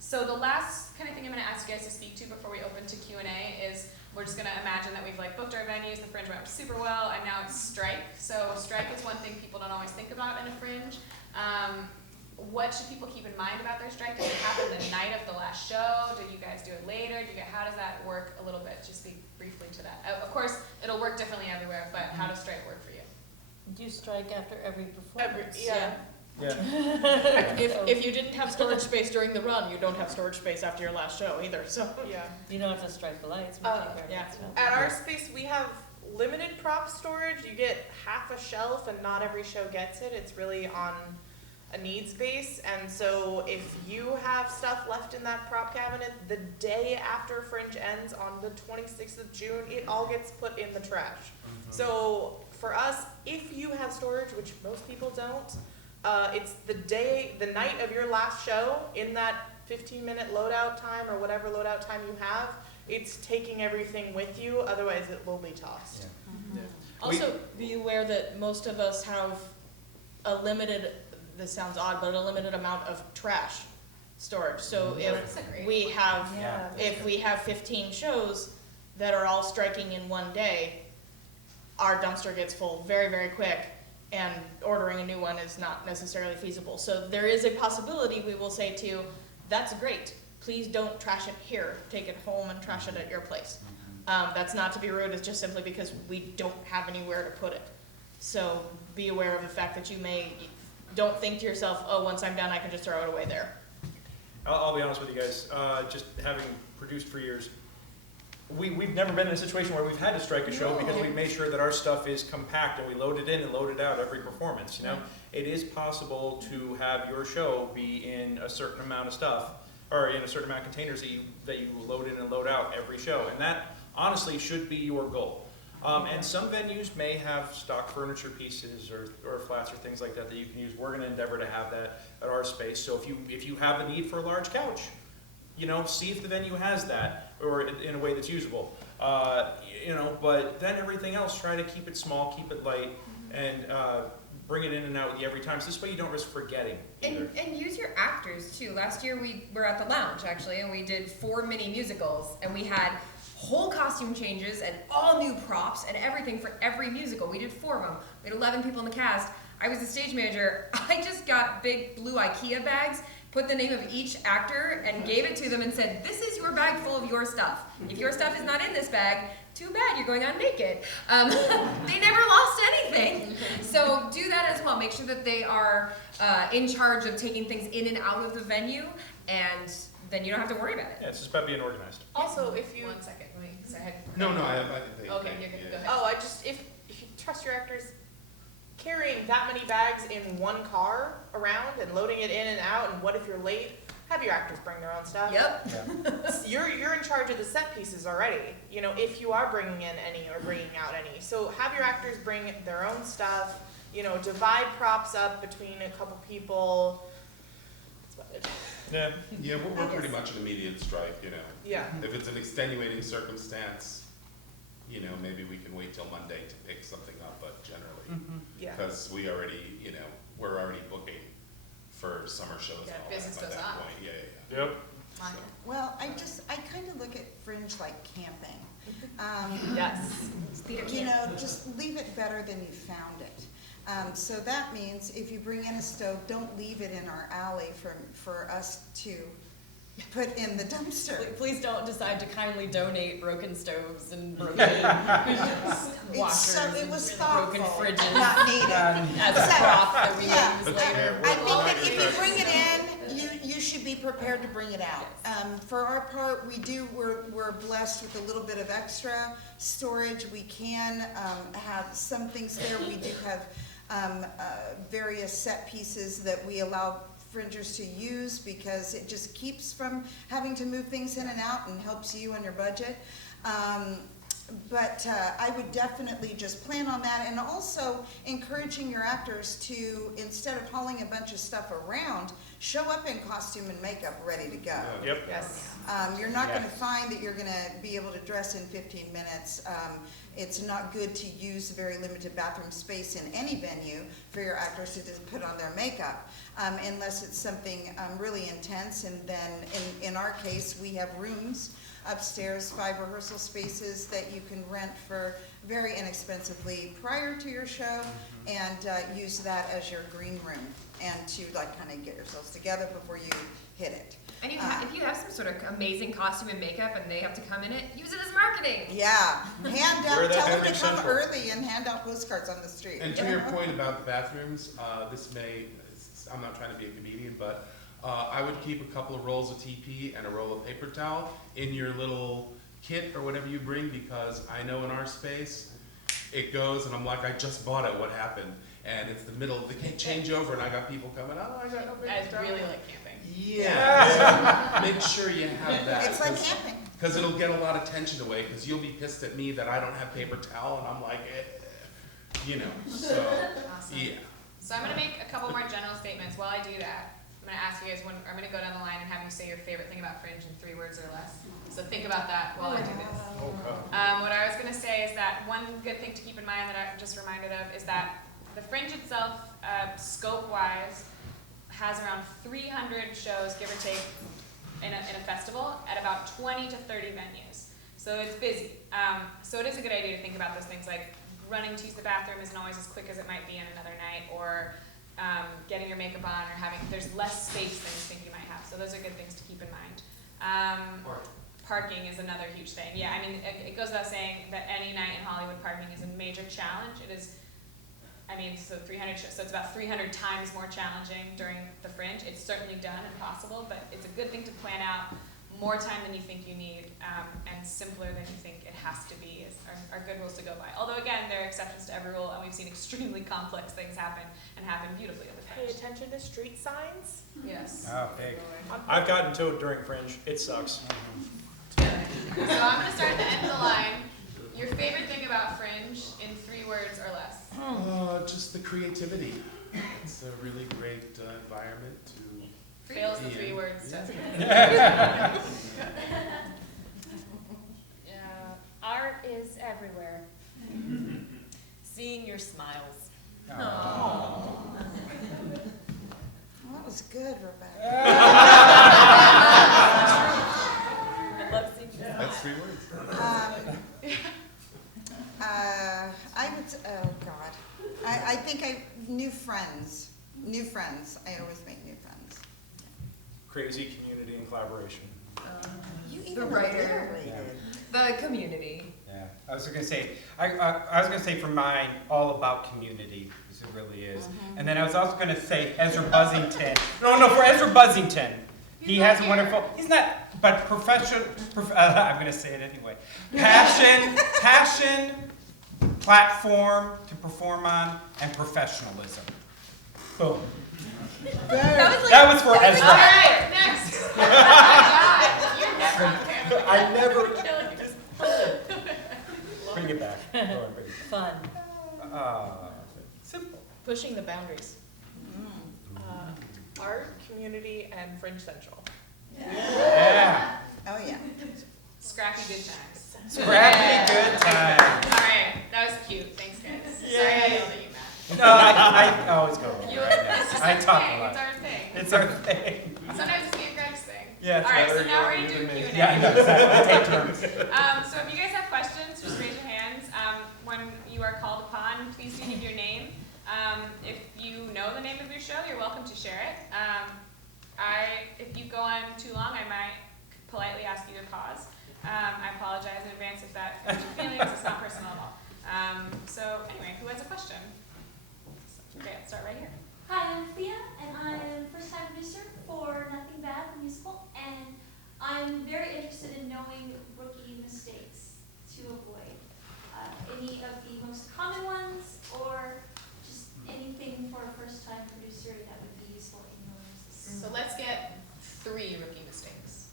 So the last kind of thing I'm going to ask you guys to speak to before we open to Q&A is, we're just going to imagine that we've like booked our venues, the Fringe went super well, and now it's strike. So strike is one thing people don't always think about in a Fringe. What should people keep in mind about their strike? Does it happen the night of the last show? Do you guys do it later? How does that work a little bit? Just speak briefly to that. Of course, it'll work differently everywhere, but how does strike work for you? Do you strike after every performance? Yeah. If you didn't have storage space during the run, you don't have storage space after your last show either, so. Yeah. You don't have to strike the lights. Yeah. At our space, we have limited prop storage. You get half a shelf, and not every show gets it. It's really on a needs base, and so if you have stuff left in that prop cabinet the day after Fringe ends on the 26th of June, it all gets put in the trash. So for us, if you have storage, which most people don't, it's the night of your last show, in that 15-minute loadout time or whatever loadout time you have, it's taking everything with you, otherwise it will be tossed. Yeah. Also, be aware that most of us have a limited, this sounds odd, but a limited amount of trash storage. So if we have, if we have 15 shows that are all striking in one day, our dumpster gets full very, very quick, and ordering a new one is not necessarily feasible. So there is a possibility we will say to you, that's great, please don't trash it here, take it home and trash it at your place. That's not to be rude, it's just simply because we don't have anywhere to put it. So be aware of the fact that you don't think to yourself, oh, once I'm done, I can just throw it away there. I'll be honest with you guys, just having produced for years, we've never been in a situation where we've had to strike a show because we've made sure that our stuff is compact and we load it in and load it out every performance, you know? It is possible to have your show be in a certain amount of stuff, or in a certain amount of containers that you load in and load out every show, and that honestly should be your goal. And some venues may have stock furniture pieces or flats or things like that that you can use. We're going to endeavor to have that at our space. So if you have the need for a large couch, you know, see if the venue has that, or in a way that's usable. You know, but then everything else, try to keep it small, keep it light, and bring it in and out with you every time. So this way you don't risk forgetting either. And use your actors too. Last year we were at the Lounge actually, and we did 4 mini musicals, and we had whole costume changes and all new props and everything for every musical. We did 4 of them. We had 11 people in the cast. I was the stage manager. I just got big blue IKEA bags, put the name of each actor, and gave it to them and said, this is your bag full of your stuff. If your stuff is not in this bag, too bad, you're going on naked. They never lost anything. So do that as well. Make sure that they are in charge of taking things in and out of the venue, and then you don't have to worry about it. Yeah, it's just about being organized. Also, if you... One second, let me, because I had... No, I think. Okay, you're good, go ahead. Oh, if you trust your actors, carrying that many bags in one car around and loading it in and out, and what if you're late? Have your actors bring their own stuff. Yep. You're in charge of the set pieces already, you know, if you are bringing in any or bringing out any. So have your actors bring their own stuff, you know, divide props up between a couple people. That's about it. Yeah, we're pretty much an immediate strike, you know. Yeah. If it's an extenuating circumstance, you know, maybe we can wait till Monday to pick something up, but generally, Yeah. because we already, you know, we're already booking for summer shows Yeah, and all business that by goes that on. point. Yeah. Yep. Well, I kind of look at Fringe like camping. Yes. You know, just leave it better than you found it. So that means if you bring in a stove, don't leave it in our alley for us to put in the dumpster. Please don't decide to kindly donate broken stoves and broken washers It was and thoughtful, broken fridges not needed. as a prop that we use later. I think that if you bring it in, you should be prepared to bring it out. For our part, we're blessed with a little bit of extra storage. We can have some things there. We do have various set pieces that we allow Fringers to use because it just keeps from having to move things in and out and helps you on your budget. But I would definitely just plan on that, and also encouraging your actors to, instead of hauling a bunch of stuff around, show up in costume and makeup ready to go. Yep. Yes. You're not going to find that you're going to be able to dress in 15 minutes. It's not good to use the very limited bathroom space in any venue for your actors to just put on their makeup, unless it's something really intense. And then in our case, we have rooms upstairs, 5 rehearsal spaces that you can rent for very inexpensively prior to your show, and use that as your green room, and to like kind of get yourselves together before you hit it. And if you have some sort of amazing costume and makeup and they have to come in it, use it as marketing. Yeah, hand Wear out, that tell them to bandage come central. early and hand out postcards on the street. And to your point about the bathrooms, I'm not trying to be a comedian, but I would keep a couple of rolls of TP and a roll of paper towel in your little kit or whatever you bring, because I know in our space, it goes and I'm like, I just bought it, what happened? And it's the middle of the changeover and I got people coming, oh, I got no paper Guys towel. really like camping. Yeah. Make sure you have that. It's like camping. Because it'll get a lot of tension away, because you'll be pissed at me that I don't have paper towel, and I'm like, so, Awesome. yeah. So I'm gonna make a couple more general statements. While I do that, I'm gonna ask you guys one, I'm gonna go down the line and have you say your favorite thing about Fringe in 3 words or less. So think about that while I do this. What I was gonna say is that one good thing to keep in mind that I'm just reminded of is that the Fringe itself, scope-wise, has around 300 shows, give or take, in a festival at about 20 to 30 venues. So it's busy. So it is a good idea to think about those things, like running to use the bathroom isn't always as quick as it might be on another night, or getting your makeup on, or there's less space than you think you might have. So those are good things to keep in mind. Parking is another huge thing. Yeah, I mean, it goes without saying that any night in Hollywood, parking is a major challenge. It is, so 300 shows, so it's about 300 times more challenging during the Fringe. It's certainly done and possible, but it's a good thing to plan out. More time than you think you need, and simpler than you think it has to be are good rules to go by. Although again, there are exceptions to every rule, and we've seen extremely complex things happen, and happen beautifully at the Pay Fringe. attention to street signs. Yes. Oh, big. I've gotten towed during Fringe. It sucks. So I'm gonna start at the end of the line. Your favorite thing about Fringe in 3 words or less? Just the creativity. It's a really great environment to Fails the be 3 in. words. Yeah. Art is everywhere. Seeing your smiles. Oh, that was good, Rebecca. I love seeing your smiles. That's 3 words. I would, oh God. I think new friends. New friends. I always make new friends. Crazy community and collaboration. You The even writer. alliterated. The community. Yeah, I was gonna say, I was gonna say for mine, all about community, because it really is. And then I was also gonna say Ezra Buzzington. No, for Ezra Buzzington. He has a wonderful, he's not, but I'm gonna say it anyway. Passion, platform to perform on, and professionalism. Boom. That was for Ezra. All right, next. Oh my God, you're never on camera. I never. Bring it back. Go on, bring it Fun. back. Simple. Pushing the boundaries. Art, community, and Fringe Central. Yeah. Oh, yeah. Scrappy good times. Scrappy good time. All right, that was cute. Thanks, guys. Sorry I yelled at you, Matt. No, I always go. You, over it's just I our talk thing. a lot. It's our thing. It's our thing. Sometimes it's me and Greg's thing. Yeah, it's All right, so better now you we're are gonna do a than me. Q&A. Yeah, I know, exactly. Take turns. So if you guys have questions, just raise your hands. When you are called upon, please do give your name. If you know the name of your show, you're welcome to share it. If you go on too long, I might politely ask you to pause. I apologize in advance if that hurts your feelings. It's not personal at all. So anyway, who has a question? Okay, let's start right here. Hi, I'm Thea, and I'm first-time producer for Nothing Bad, the musical, and I'm very interested in knowing rookie mistakes to avoid. Any of the most common ones, or just anything for a first-time producer that would be useful in yours. So let's get 3 rookie mistakes.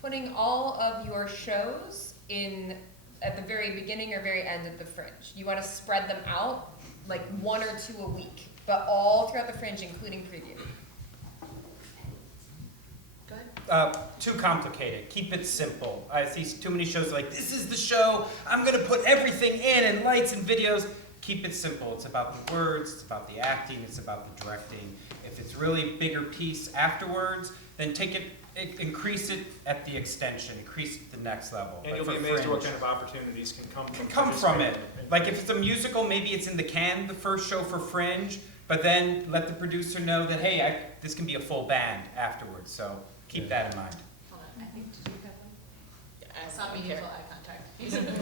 Putting all of your shows at the very beginning or very end of the Fringe. You want to spread them out, like 1 or 2 a week, but all throughout the Fringe, including preview. Go ahead. Too complicated. Keep it simple. I see too many shows like, this is the show, I'm going to put everything in and lights and videos. Keep it simple. It's about the words, it's about the acting, it's about the directing. If it's really a bigger piece afterwards, then increase it at the extension, increase it at the next level. And you'll be amazed at what kind of opportunities can come from it. Like if it's a musical, maybe it's in the can, the first show for Fringe, but then let the producer know that, hey, this can be a full band afterwards. So keep that in mind. Hold on, I think, did you have one? I saw meaningful eye contact.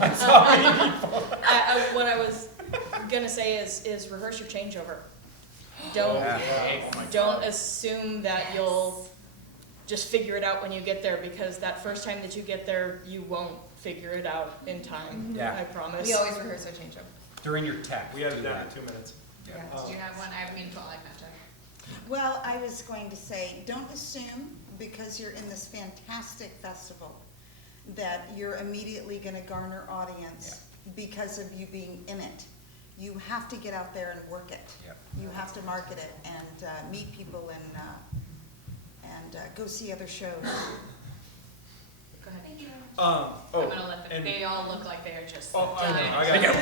I saw meaningful. What I was gonna say is rehearse your changeover. Don't assume that you'll just figure it out when you get there, because that first time that you get there, you won't figure it out in time. Yeah. I promise. We always rehearse our changeover. During your tech. We have it down in 2 minutes. Yeah. Did you have one? I have meaningful eye contact. Well, I was going to say, don't assume because you're in this fantastic festival that you're immediately going to garner audience because of you being in it. You have to get out there and work it. Yep. You have to market it and meet people and go see other shows. Go ahead. Thank you. I'm gonna let them. They all look like they are just. Oh, I done know. it. I got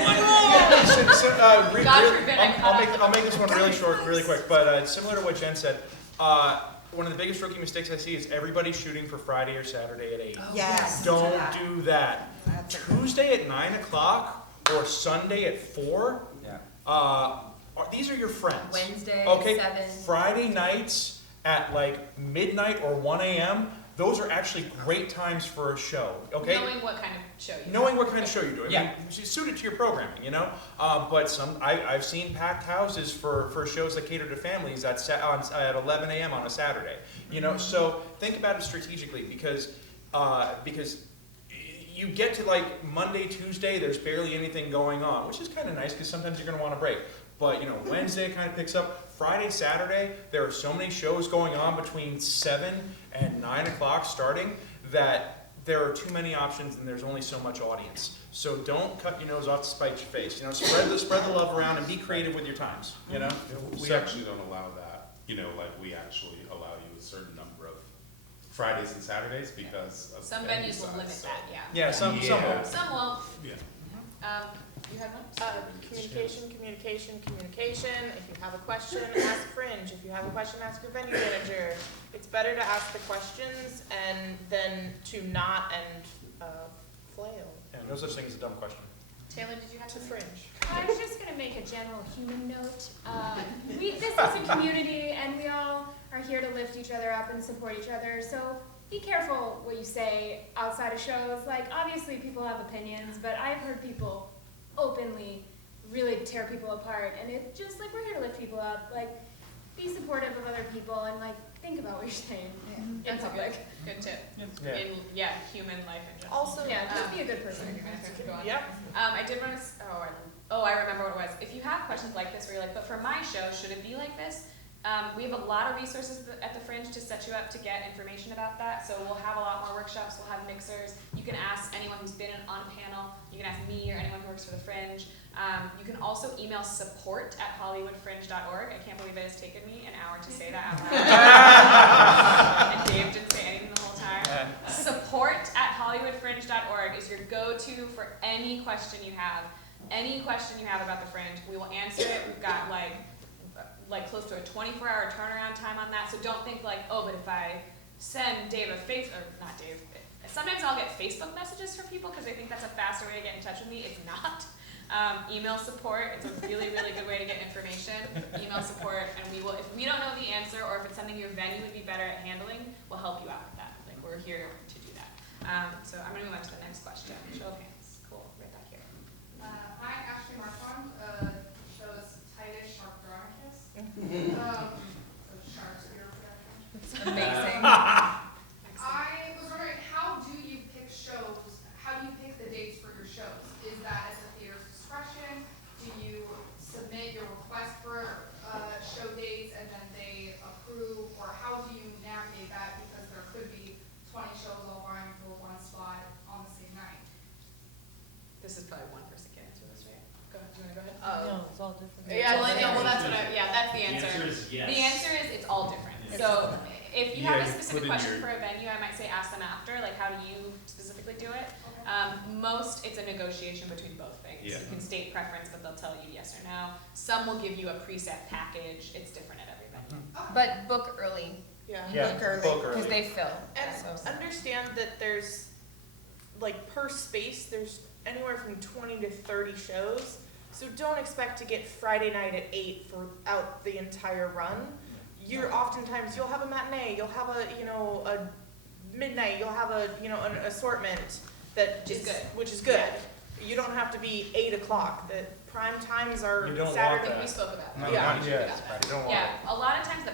it. God forbid I cut I'll make this one really short, really quick. But similar to what Jen said, one of the biggest rookie mistakes I see is everybody shooting for Friday or Saturday at 8. Oh, yes. Don't do that. Tuesday at 9 o'clock or Sunday at 4. Yeah. These are your friends. Wednesday Okay. at 7. Friday nights at like midnight or 1 a.m. Those are actually great times for a show. Okay. Knowing what kind of show you. Knowing what kind of show you're doing. Yeah. I mean, suit it to your programming, you know? But I've seen packed houses for shows that cater to families at 11 a.m. on a Saturday. You know, so think about it strategically because you get to like Monday, Tuesday, there's barely anything going on, which is kind of nice because sometimes you're going to want to break. But, you know, Wednesday kind of picks up. Friday, Saturday, there are so many shows going on between 7 and 9 o'clock starting that there are too many options and there's only so much audience. So don't cut your nose off to spite your face. You know, spread the love around and be creative with your times, you know? We actually don't allow that. You know, like we actually allow you a certain number of Fridays and Saturdays because of Some venue venues will size, limit so. that. Yeah. Yeah, some will. Some won't. Yeah. You had one? Communication. If you have a question, ask Fringe. If you have a question, ask your venue manager. It's better to ask the questions and then to not and flail. Yeah, no such thing as a dumb question. Taylor, did you have To something? Fringe. I was just gonna make a general human note. This is a community and we all are here to lift each other up and support each other, so be careful what you say outside of shows. Like, obviously people have opinions, but I've heard people openly really tear people apart, and it just, like, we're here to lift people up. Like, be supportive of other people and, like, think about what you're saying in That's a public. good tip. Yeah. In human life in general. Also, Yeah, just be a good person. Go on. Yep. I did want to. I remember what it was. If you have questions like this, where you're like, but for my show, should it be like this? We have a lot of resources at the Fringe to set you up to get information about that. So we'll have a lot more workshops. We'll have mixers. You can ask anyone who's been on a panel. You can ask me or anyone who works for the Fringe. You can also email support@hollywoodfringe.org. I can't believe it has taken me an hour to say that out loud. And Dave didn't say anything the whole time. Support@hollywoodfringe.org is your go-to for any question you have. Any question you have about the Fringe, we will answer it. We've got like close to a 24-hour turnaround time on that. So don't think like, oh, but if I send Dave not Dave. Sometimes I'll get Facebook messages from people because they think that's a faster way to get in touch with me. It's not. Email support. It's a really, really good way to get information. Email support, and we will, if we don't know the answer or if it's something your venue would be better at handling, we'll help you out with that. Like, we're here to do that. So I'm going to move on to the next question. Show of hands. Cool. Right back here. Hi, Ashley Marquand. Shows Tightish Sharp Drawing Kiss. Sharks Beer Production. It's amazing. I was wondering, how do you pick shows? How do you pick the dates for your shows? Is that at the theater's discretion? Do you submit your request for show dates and then they approve? Or how do you navigate that? Because there could be 20 shows all vying for one spot on the same night. all different. Yeah, well, that's the answer. The answer is yes. The answer is it's all different. Yes. So if you have Yeah, a you specific put in question your- for a venue, I might say ask them after, like how do you specifically do it? Most, it's a negotiation between both things. Yeah. You can state preference, but they'll tell you yes or no. Some will give you a preset package. It's different at every venue. But book early, Yeah. Yeah, Book early. book early. because they fill. And So- understand that there's, like, per space, there's anywhere from 20 to 30 shows. So don't expect to get Friday night at 8 throughout the entire run. Oftentimes, you'll have a matinee, you'll have a midnight, you'll have an assortment which is good. You don't have to be 8 o'clock. The prime times are You don't want Saturday. that. We spoke about No, that. Yeah. not Yeah, yet. you don't want Yeah, a lot of times the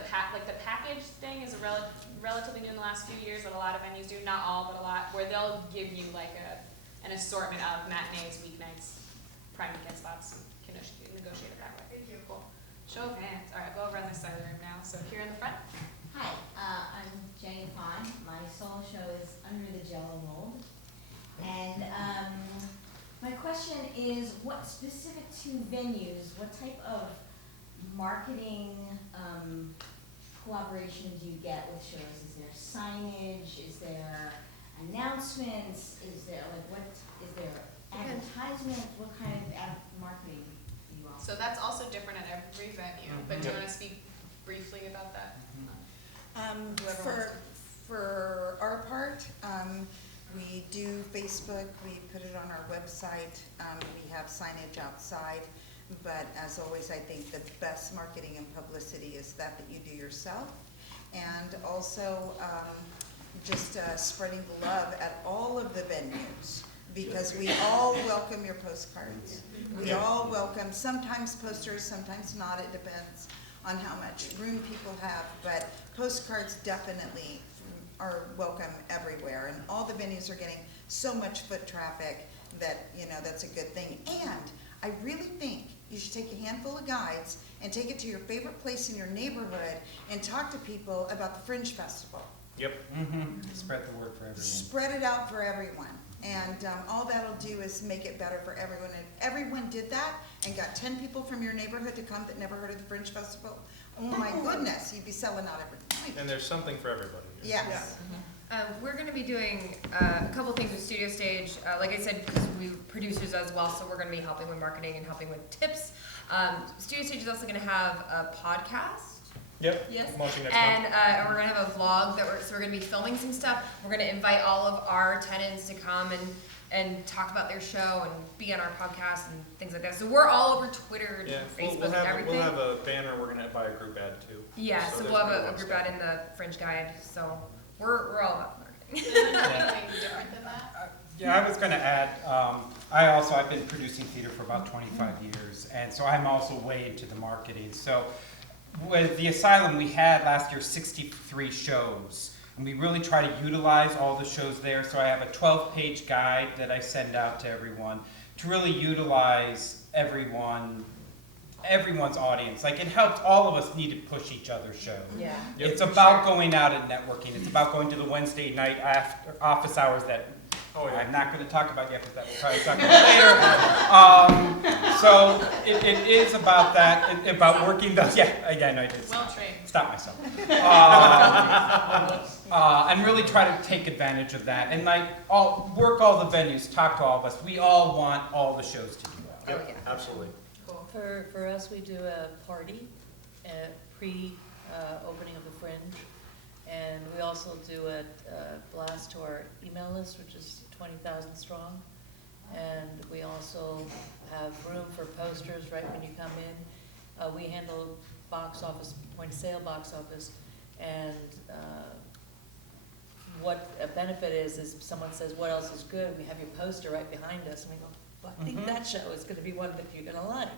package thing is relatively new in the last few years, that a lot of venues do, not all, but a lot, where they'll give you like an assortment of matinees, weeknights, prime weekend spots, and can negotiate it that way. Thank you. Cool. Show of hands. All right, go over on this side of the room now. So here in the front. Hi, I'm Jenny Pond. My solo show is Under the Jello Mold. And my question is, what specific to venues, what type of marketing collaboration do you get with shows? Is there signage? Is there announcements? Is there advertisement? What kind of marketing do you offer? So that's also different at every venue. But do you want to speak briefly about that? Whoever wants For our part, we do Facebook, we put it on our website, we have signage outside, but as always, I think the best marketing and publicity is that you do yourself. And also, just spreading the love at all of the venues, because we all welcome your postcards. We all welcome, sometimes posters, sometimes not, it depends on how much room people have, but postcards definitely are welcome everywhere, and all the venues are getting so much foot traffic that, that's a good thing. And I really think you should take a handful of guides and take it to your favorite place in your neighborhood and talk to people about the Fringe Festival. Yep. Spread the word for everyone. Spread it out for everyone. And all that'll do is make it better for everyone. And if everyone did that and got 10 people from your neighborhood to come that never heard of the Fringe Festival, oh my goodness, you'd be selling out every night. And there's something for everybody. Yes. We're going to be doing a couple things with Studio Stage. Like I said, because we're producers as well, so we're going to be helping with marketing and helping with tips. Studio Stage is also going to have a podcast. Yep. Yes. I'm watching next And month. we're going to have a vlog so we're going to be filming some stuff. We're going to invite all of our tenants to come and talk about their show and be on our podcast and things like that. So we're all over Twitter and Facebook and everything. We'll have a banner. We're gonna buy a group ad too. Yeah, so there's we'll have gonna a be group stuff. ad in the Fringe Guide. So we're all about marketing. Anything different than that? Yeah, I was going to add, I've been producing theater for about 25 years, and so I'm also way into the marketing. So with the Asylum, we had last year 63 shows, and we really try to utilize all the shows there. So I have a 12-page guide that I send out to everyone to really utilize everyone's audience. Like, it helps, all of us need to push each other's shows. Yeah. Yep. It's about going out and networking. It's about going to the Wednesday night after office hours that I'm not going to talk about yet, because that we'll probably talk about later. So it is about that, about working those. Yeah, again, I did Well trained. stop myself. And really try to take advantage of that, and work all the venues, talk to all of us. We all want all the shows to do well. Yep. Absolutely. Cool. For us, we do a party pre-opening of the Fringe, and we also do a blast to our email list, which is 20,000 strong. And we also have room for posters right when you come in. We handle box office, point of sale box office, and what a benefit is someone says, what else is good? We have your poster right behind us, and we go, well, I think that show is gonna be one that you're gonna like.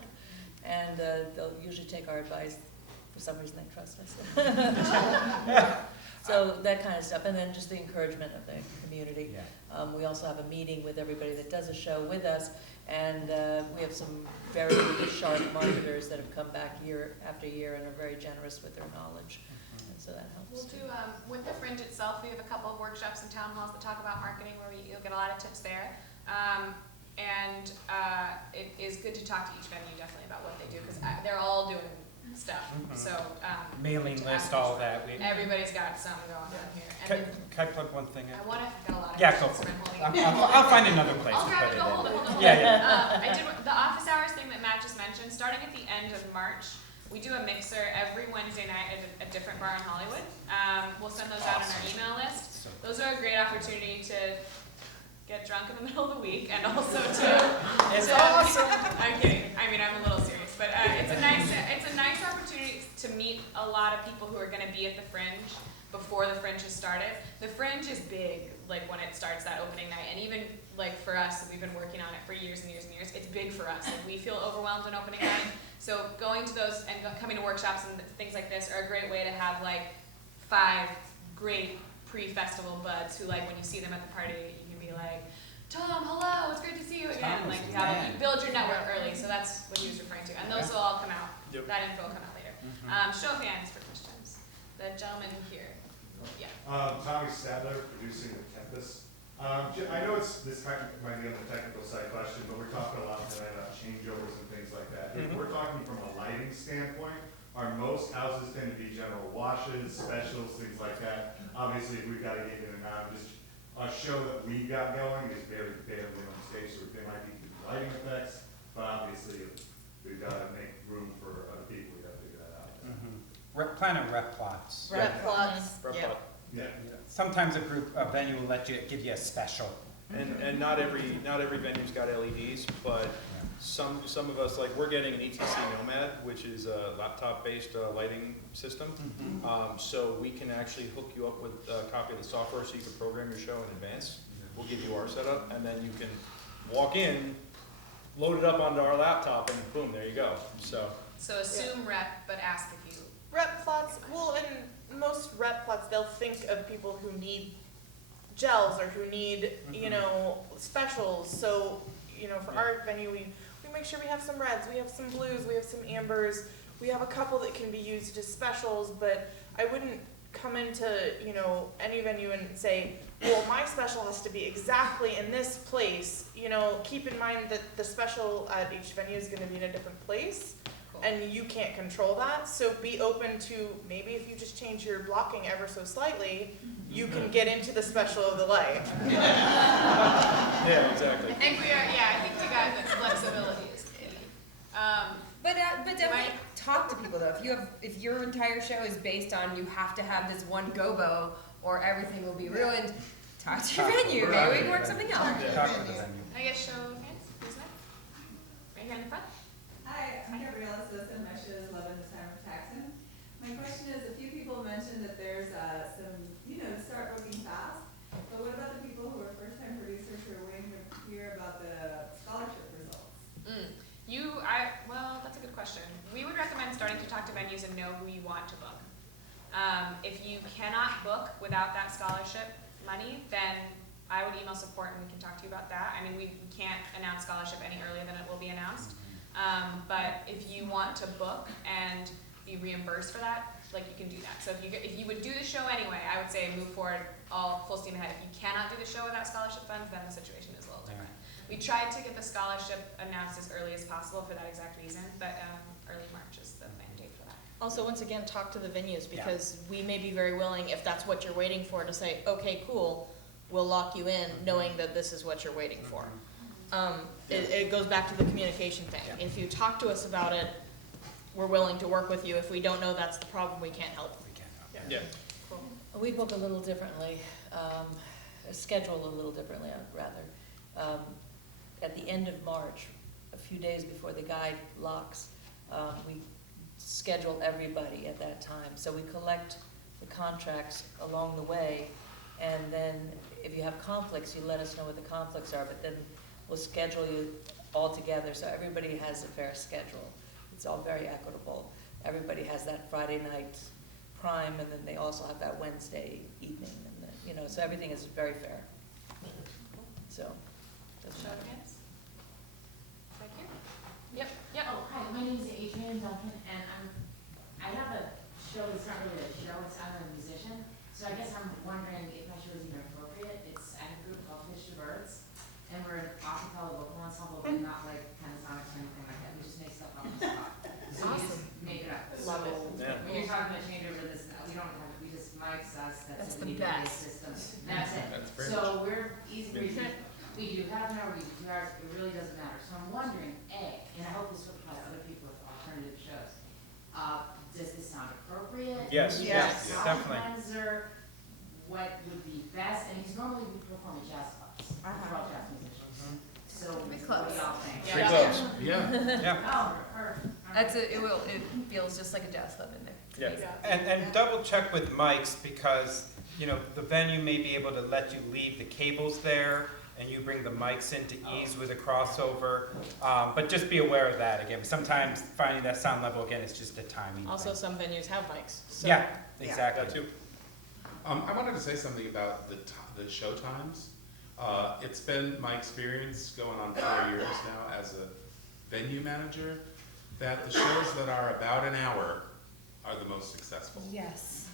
And they'll usually take our advice. For some reason, they trust us. So that kind of stuff, and then just the encouragement of the community. Yeah. We also have a meeting with everybody that does a show with us, and we have some very sharp marketers that have come back year after year and are very generous with their knowledge, and so that We'll helps. do, with the Fringe itself, we have a couple of workshops and town halls that talk about marketing where you'll get a lot of tips there. and it is good to talk to each venue definitely about what they do, because they're all doing stuff. So Mailing list, all that. everybody's got something going on here. Can I plug one thing in? I want to got a lot of Yeah, go questions, for so it. I'm holding it. I'll find another place I'll to grab put it. it Go in. hold it. Hold it. Yeah. I did the office hours thing that Matt just mentioned. Starting at the end of March, we do a mixer every Wednesday night at a different bar in Hollywood. We'll send those out on our email list. Those are a great opportunity to get drunk in the middle of the week, and also to. It's awesome. I'm kidding. I mean, I'm a little serious, but it's a nice opportunity to meet a lot of people who are going to be at the Fringe before the Fringe has started. The Fringe is big, like when it starts that opening night, and even like for us, we've been working on it for years and years and years. It's big for us. Like we feel overwhelmed on opening night. So going to those and coming to workshops and things like this are a great way to have like 5 great pre-festival buds who, like, when you see them at the party, you can be like, Tom, hello, it's great to see you again. Like you build your network early. So that's what he was referring to, and those will all come out. Yep. That info will come out later. Show of hands for questions. The gentleman here. Yeah. Tommy Stadler, producing the Tempest. I know this might be on the technical side question, but we're talking a lot tonight about changeovers and things like that. If we're talking from a lighting standpoint, are most houses tend to be general washes, specials, things like that? Obviously, if we've got to get in and out, just a show that we got going is very bare minimum stage, so there might be lighting effects, but obviously, if we've got to make room for other people, we got to figure that out. Plan on rep plots. Rep plots. Rep Yeah. plot. Yeah. Sometimes a venue will give you a special. And not every venue's got LEDs, but some of us, like, we're getting an ETC Nomad, which is a laptop-based lighting system. So we can actually hook you up with a copy of the software so you can program your show in advance. We'll give you our setup, and then you can walk in, load it up onto our laptop, and boom, there you go. So assume rep, but ask if you. Rep plots, well, and most rep plots, they'll think of people who need gels or who need, you know, specials. So, you know, for our venue, we make sure we have some reds, we have some blues, we have some ambers, we have a couple that can be used as specials, but I wouldn't come into, you know, any venue and say, well, my special has to be exactly in this place. You know, keep in mind that the special at each venue is going to be in a different place. And you can't control that, so be open to, maybe if you just change your blocking ever so slightly, you can get into the special of the light. yeah, exactly. I think I think we got the flexibility is key. But definitely talk to people though. If your entire show is based on you have to have this one gobo or everything will be ruined, talk to your venue. Maybe we can work something out. I guess show of hands, who's that? Right here in the front. Hi, I'm Gabriella Sosa, and my show is Love in the Time of Taxing. My question is, a few people mentioned that there's some, start booking fast, but what about the people who are first-time producers who are waiting to hear about the scholarship results? Well, that's a good question. We would recommend starting to talk to venues and know who you want to book. If you cannot book without that scholarship money, then I would email support and we can talk to you about that. I mean, we can't announce scholarship any earlier than it will be announced. But if you want to book and be reimbursed for that, like you can do that. So if you would do the show anyway, I would say move forward all full steam ahead. If you cannot do the show without scholarship funds, then the situation is a little different. We tried to get the scholarship announced as early as possible for that exact reason, but early March is the planned date for that. Also, once again, talk to the venues, because we may be very willing, if that's what you're waiting for, to say, okay, cool, we'll lock you in knowing that this is what you're waiting for. It goes back to the communication thing. Yeah. If you talk to us about it, we're willing to work with you. If we don't know that's the problem, we can't help. Yeah. Cool. We book a little differently, schedule a little differently, rather. At the end of March, a few days before the guide locks, we schedule everybody at that time. So we collect the contracts along the way, and then if you have conflicts, you let us know what the conflicts are, but then we'll schedule you all together so everybody has a fair schedule. It's all very equitable. Everybody has that Friday night prime, and then they also have that Wednesday evening, and then, so everything is very fair. So, that's Show of hands. Right here. Yep. Oh, hi, my name is Adrienne Duncan, and I have a show that's not really a show, it's I'm a musician. So I guess I'm wondering if my show is even appropriate. It's at a group called Fish to Birds, and we're an acapella vocal ensemble. half an hour, we do 2 hours, it really doesn't matter. So I'm wondering, A, and I hope this will apply to other people with alternative shows, does this sound appropriate? Yes. Yes. Definitely. Cleanser, what would be best, and because normally we perform at jazz clubs, we're all jazz musicians. So what do y'all think? Free clubs. Yeah. Oh, perfect. It feels just like a jazz club in there. Yeah. And double check with mics because, you know, the venue may be able to let you leave the cables there and you bring the mics in to ease with a crossover. But just be aware of that again. Sometimes finding that sound level again is just a timing Also, thing. some venues have mics. So. Yeah, exactly. That too. I wanted to say something about the show times. It's been my experience going on 4 years now as a venue manager that the shows that are about an hour are the most successful. Yes.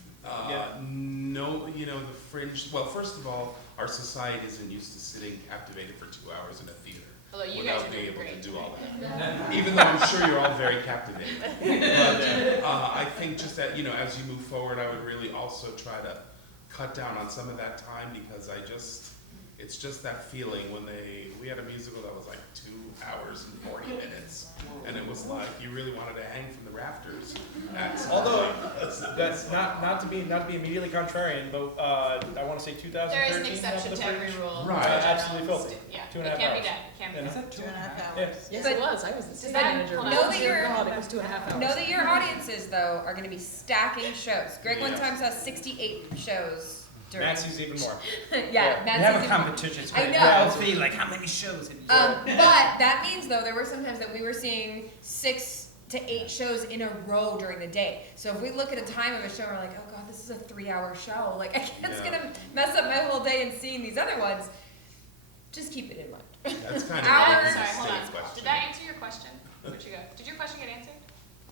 No, you know, the Fringe, well, first of all, our society isn't used to sitting captivated for 2 hours in a theater Although you guys without are being doing able great. to do all that. Even though I'm sure you're all very captivated. But I think just that, you know, as you move forward, I would really also try to cut down on some of that time because it's just that feeling when we had a musical that was like 2 hours and 40 minutes, and it was like you really wanted to hang from the rafters. Although that's not to be immediately contrarian, but I want to say 2013. There is an exception to every rule. Right. Absolutely filthy. Yeah, 2.5 it can't hours. be done. It can't be And done. is Two and a half hours. Yeah. Yes, But it was. I was the does stage that manager. know that Dear you're- God, it was 2.5 hours. Know that your audiences, though, are going to be stacking shows. Greg one Yes. time saw 68 shows during. Maxie's even more. Yeah, We Matt's have a even- competition. It's I great. know. Yeah, see, like how many shows have you But that means, though, there were sometimes that we were seeing 6 to 8 shows in a row during the day. So if we look at a time of a show, we're like, oh god, this is a 3-hour show. Like, it's gonna mess up my whole day and seeing these other ones. Just keep it in mind. That's kind of Hours. a Sorry, hold on. question. Did that answer your question? Where'd you go? Did your question get answered?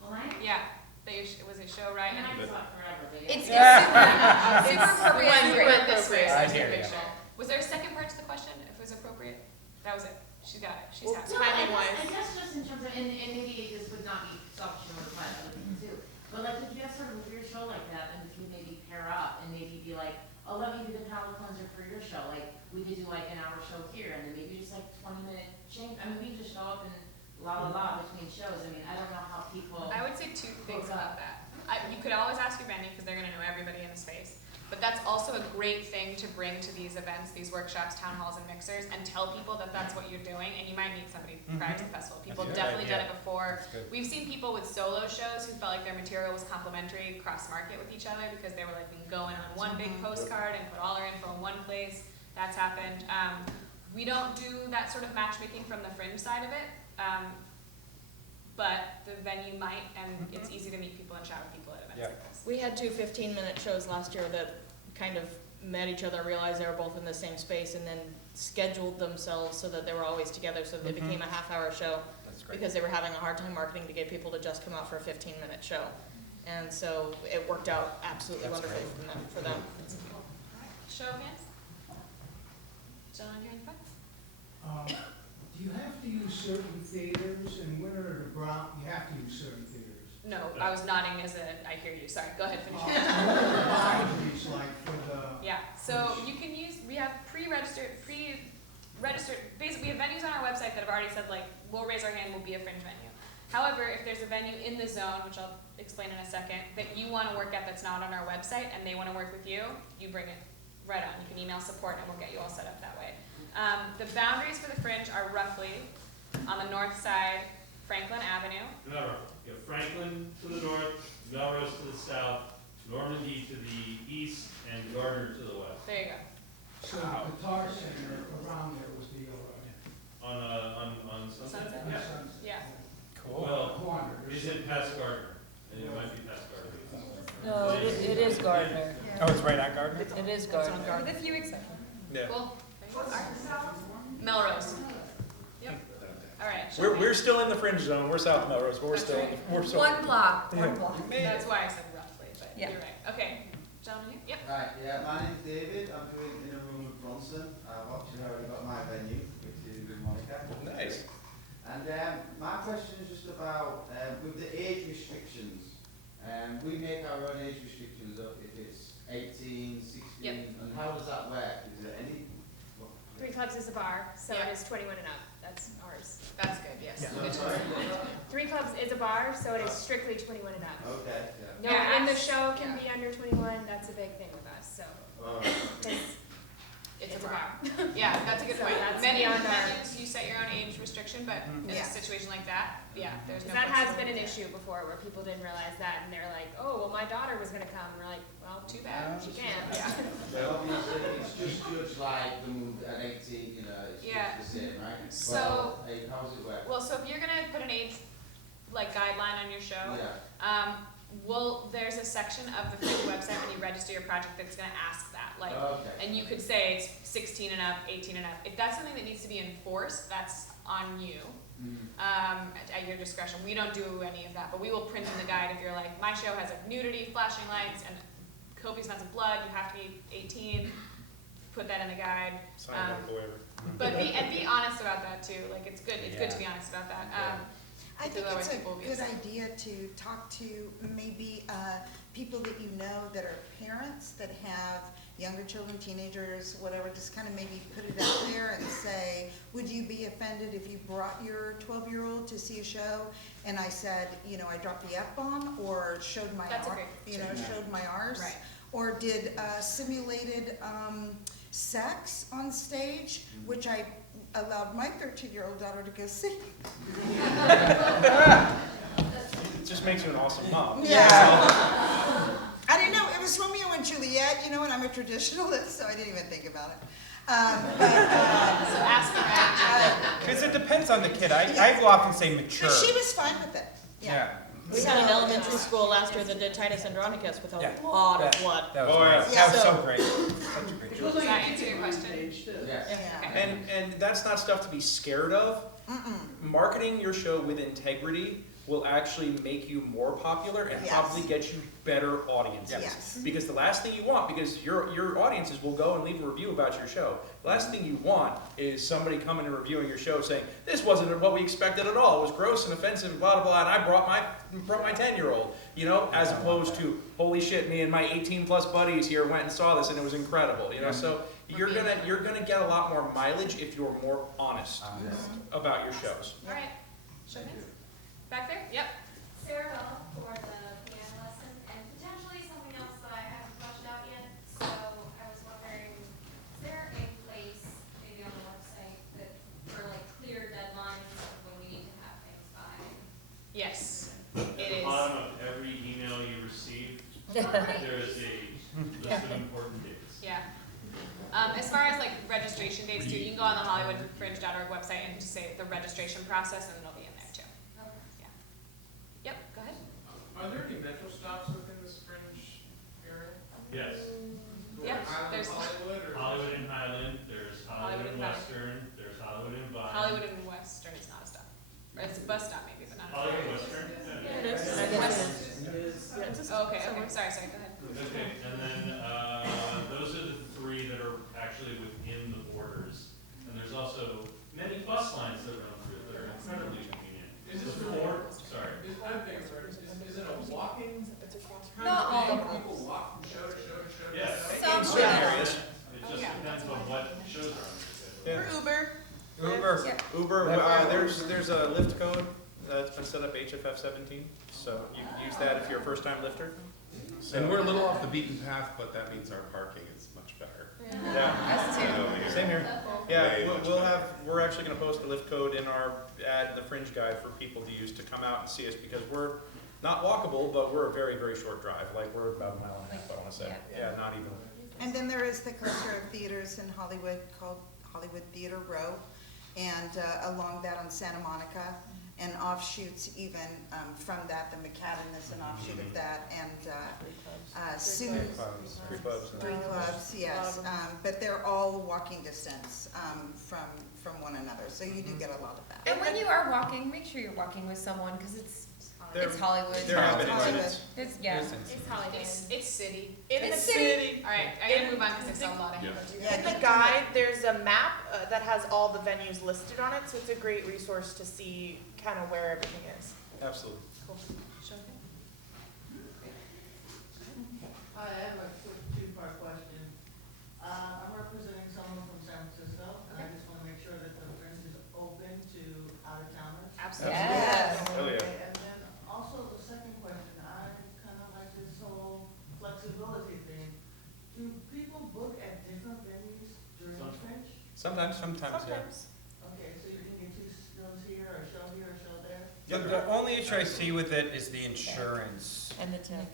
Mine? Yeah. That was it show right? And I talk forever, but It's yeah. super appropriate and Super great. appropriate. I It's a hear big ya. show. Was there a second part to the question? If it was appropriate? That was it. She got it. She's happy. No, Timing-wise. I guess just in terms of, and maybe this would not be selfish or apply to other people too, but like if you have sort of a weird show like that, and if you maybe pair up and maybe be like, oh, let me do the palate cleanser for your show, like we could do like an hour show here, and then maybe just like 20-minute change. I mean, we just show up and la la la between shows. I mean, I don't know how people. I would say 2 things about that. You could always ask your venue because they're going to know everybody in the space. But that's also a great thing to bring to these events, these workshops, town halls, and mixers, and tell people that that's what you're doing. And you might meet somebody prior to the festival. People That's a good definitely done idea. it before. That's good. We've seen people with solo shows who felt like their material was complementary cross-market with each other because they were like, we can go in on one big postcard and put all our info in one place. That's happened. We don't do that sort of matchmaking from the Fringe side of it. But the venue might, and it's easy to meet people and chat with people at events Yeah. like this. We had 2 15-minute shows last year that kind of met each other, realized they were both in the same space, and then scheduled themselves so that they were always together, so that it became a half-hour show. That's great. Because they were having a hard time marketing to get people to just come out for a 15-minute show. And so it worked out absolutely That's wonderfully great. for them. Show of hands. John, you're in front. Do you have to use certain theaters, and when are the you have to use certain theaters? No, I was nodding as I hear you. Sorry, go ahead, finish. What are the boundaries like for the? Yeah, so you can use, we have pre-registered, basically we have venues on our website that have already said like, we'll raise our hand, we'll be a Fringe venue. However, if there's a venue in the zone, which I'll explain in a second, that you want to work at that's not on our website and they want to work with you, you bring it right on. You can email support and we'll get you all set up that way. The boundaries for the Fringe are roughly on the north side, Franklin Avenue. No, you have Franklin to the north, Melrose to the south, Normandy to the east, and Gardner to the west. There you go. So the guitar center around there was the On Sunset? Sunset? Yeah. Yeah. Cool. Well, corner. is it past Gardner? And it might be past Gardner. No, it is Gardner. Oh, it's right on Gardner? It is Gardner. With a few exceptions. Yeah. Cool. Melrose. Yep. All right. We're still in the Fringe zone. We're south of Melrose, but we're still One block. Yeah. One block. That's why I said roughly, but Yeah. you're right. Okay. Gentlemen, yep. Right, yeah, my name's David. I'm doing In a Room with Bronson. I've actually already got my venue, which is with Monica. Nice. And my question is just about, with the age restrictions, we make our own age restrictions up if it's 18, 16, Yep. and how does that work? Is there any? 3 Clubs is a bar, so Yeah. it is 21 and up. That's ours. That's good, yes. Yeah. Good choice. 3 Clubs is a bar, so it is strictly 21 and up. Okay, No Yeah, one in the that's- show can yeah. be under 21. That's a big thing with us. So, It's a bar. Yeah, that's a good So point. that's Many beyond our- venues, you set your own age restriction, but in Yeah. a situation like that, yeah, there's no. that has been flexibility an there. issue before where people didn't realize that, and they're like, "Oh, well, my daughter was going to come." And we're like, "Well, too bad, she can't." Yeah. But obviously, it's just judged like them at 18, you know, it's Yeah. just the same, right? So- Well, hey, how's it work? Well, so if you're gonna put an age, like, guideline on your show, Yeah. there's a section of the Fringe website when you register your project that's gonna ask that, like, Okay. and you could say it's 16 and up, 18 and up. If that's something that needs to be enforced, that's on you, at your discretion. We don't do any of that, but we will print in the guide if you're like, my show has like nudity, flashing lights, and copious amounts of blood, you have to be 18, put that in the guide. Sign that waiver. But be honest about that too, like, it's good to be honest about that. I think otherwise it's a people will be good upset. idea to talk to maybe people that you know that are parents that have younger children, teenagers, whatever, just kind of maybe put it out there and say, would you be offended if you brought your 12-year-old to see a show and I said, you know, I dropped the F-bomb or showed my That's a R, great you know, suggestion. showed my R's? Right. Or did simulated sex on stage, which I allowed my 13-year-old daughter to go see. It just makes you an awesome mom. Yeah. I didn't know, it was Romeo and Juliet, you know, and I'm a traditionalist, so I didn't even think about it. So ask her. Because it depends on the kid. I will often say mature. She was fine with it. Yeah. We had an elementary school last year that did Titus Andronicus with a Yeah. lot of blood. That was, Oh, yeah. that was so So- great. Such a great Does that answer your question? Yeah. And that's not stuff to be scared of. Marketing your show with integrity will actually make you more popular and Yes. probably get you better audiences. Yes. Because the last thing you want, because your audiences will go and leave a review about your show. The last thing you want is somebody coming and reviewing your show saying, this wasn't what we expected at all. It was gross and offensive and blah, blah, blah, and I brought my 10-year-old, you know, as opposed to, holy shit, me and my 18-plus buddies here went and saw this and it was incredible, you know, so you're gonna get a lot more mileage if you're more honest about your shows. All right. Show hands. Back there? Yep. Sarah for the piano lesson, and potentially something else that I haven't fleshed out yet. So I was wondering, is there a place, maybe on the website, that for like clear deadlines of when we need to have things by? Yes. At It the is. bottom of every email you receive, there is a list of important dates. Yeah. As far as like registration dates too, you can go on the HollywoodFringe.org website and just say the registration process and it'll be in there too. Yeah. Yep, go ahead. Are there any metro stops within this Fringe area? Yes. Yeah, Highland, there's Hollywood, or? Hollywood and Highland, there's Hollywood and Highland. Western, there's Hollywood and Vine. Hollywood and Western is not a stop. Or it's a bus stop maybe, but not a Hollywood Western? Yeah, it is. I guess it is. Yeah, it's a- Oh, okay, sorry, go ahead. Okay, and then, those are the three that are actually within the borders. And there's also many bus lines that run through that are incredibly convenient. Is this The really- four- sorry. Is it a walking kind Not all of of thing? them. People walk from show to show to show to Yes. show? In certain areas. It just depends on what shows are on. Yeah. Or Uber. Uber, there's a lift code that's been set up, HFF17, so you can use that if you're a first-time lifter. And we're a little off the beaten path, but that means our parking is much better. Yeah. Us too. Same here. Yeah, Way much better. we're actually gonna post a lift code in our ad, the Fringe guide for people to use to come out and see us, because we're not walkable, but we're a very, very short drive, like we're about a mile and a half, I wanna say. Yeah, not even. And then there is the cluster of theaters in Hollywood called Hollywood Theater Row, and along that on Santa Monica, and offshoots even from that, the McCadden is an offshoot of that, and soon. Three clubs. Three clubs, yes, but they're all walking distance from one another, so you do get a lot of that. And when you are walking, make sure you're walking with someone, because it's Hollywood. There have been incidents. It's, yeah. It's Hollywood. It's city. In It's the city. All right, I gotta move on because I saw a lot of hands. In the guide, there's a map that has all the venues listed on it, so it's a great resource to see kind of where everything is. Absolutely. Cool. Show me. I have a quick two-part question. I'm representing someone from San Francisco. Sometimes, yeah. Sometimes. Okay, so you're gonna get 2 shows here, a show here, a show there? The only issue I see with it is the insurance. And the tech.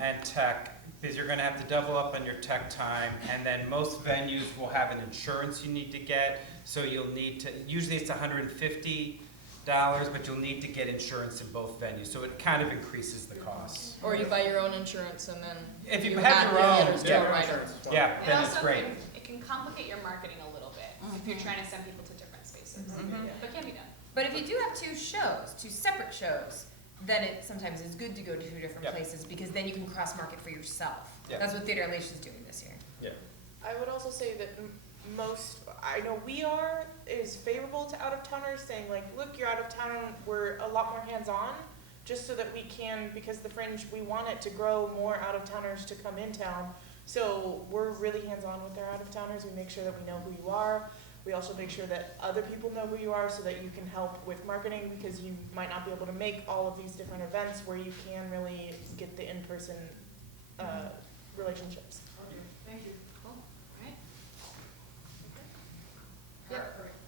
And tech, because you're gonna have to double up on your tech time, and then most venues will have an insurance you need to get, so you'll need to, usually it's $150, but you'll need to get insurance in both venues, so it kind of increases the cost. Or you buy your own insurance and then If you add have your own, theaters to it, right? yeah, It then it's also great. it can complicate your marketing a little bit if you're trying to send people to different spaces. But it can be done. But if you do have 2 shows, 2 separate shows, then it sometimes is good to go to 2 different places because then you can cross-market for yourself. That's what Theater Unleashed is doing this year. Yeah. I would also say that I know is favorable to out-of-towners, saying like, look, you're out of town, we're a lot more hands-on, just so that we can, because the Fringe, we want it to grow more out-of-towners to come in town. So we're really hands-on with our out-of-towners. We make sure that we know who you are. We also make sure that other people know who you are so that you can help with marketing, because you might not be able to make all of these different events where you can really get the in-person relationships. Okay, thank you. Cool. All right.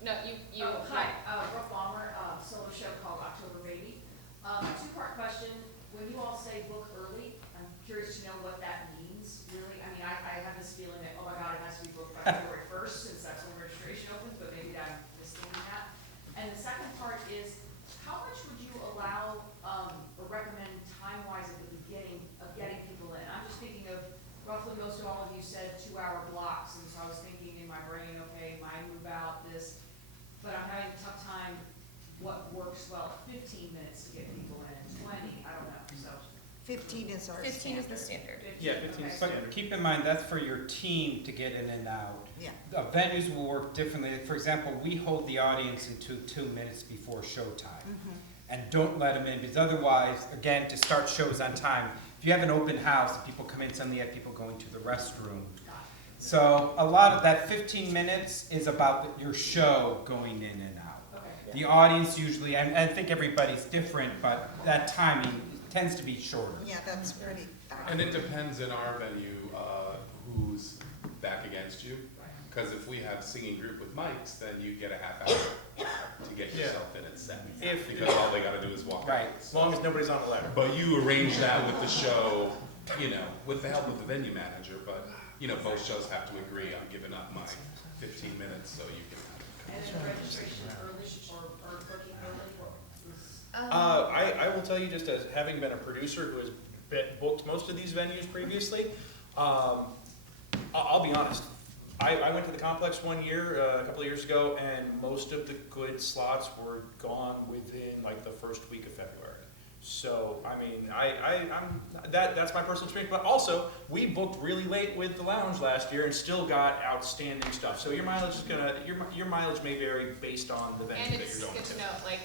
No, you. Hi, Brooke Balmer, solo show called October Baby. 2-part question. When you all say book early, I'm curious to know what that means, really. I mean, I have this feeling that, oh my God, it has to be booked by February 1st, since that's when registration opens, but maybe I'm mistaking that. And the second part is, how much would you allow or recommend time-wise at the beginning of getting people in? I'm just thinking of, roughly most of all of you said 2-hour blocks, and so I was thinking in my brain, okay, my move out, this, but I'm having a tough time what works well, 15 minutes to get people in, 20, I don't know, so. 15 is our 15 is the standard. Yeah, 15 is standard. But keep in mind, that's for your team to get in and out. Yeah. Venues will work differently. For example, we hold the audience into 2 minutes before showtime. And don't let them in, because otherwise, again, to start shows on time, if you have an open house and people come in, suddenly you have people going to the restroom. So a lot of that 15 minutes is about your show going in and out. The audience usually, and I think everybody's different, but that timing tends to be shorter. Yeah, that's pretty. And it depends in our venue who's back against you. Because if we have singing group with mics, then you get a half hour to get yourself in at 7. Because all they got to do is walk. Right. As long as nobody's on the ladder. But you arrange that with the show, with the help of the venue manager. But both shows have to agree on giving up my 15 minutes so you can. And then registration early or booking early? I will tell you, just as having been a producer who has booked most of these venues previously, I'll be honest. I went to the complex one year, a couple of years ago, and most of the good slots were gone within like the first week of February. So, I mean, that's my personal experience, but also, we booked really late with the lounge last year and still got outstanding stuff. So your mileage is your mileage may vary based on the venue And that it's you're going good to. to note, like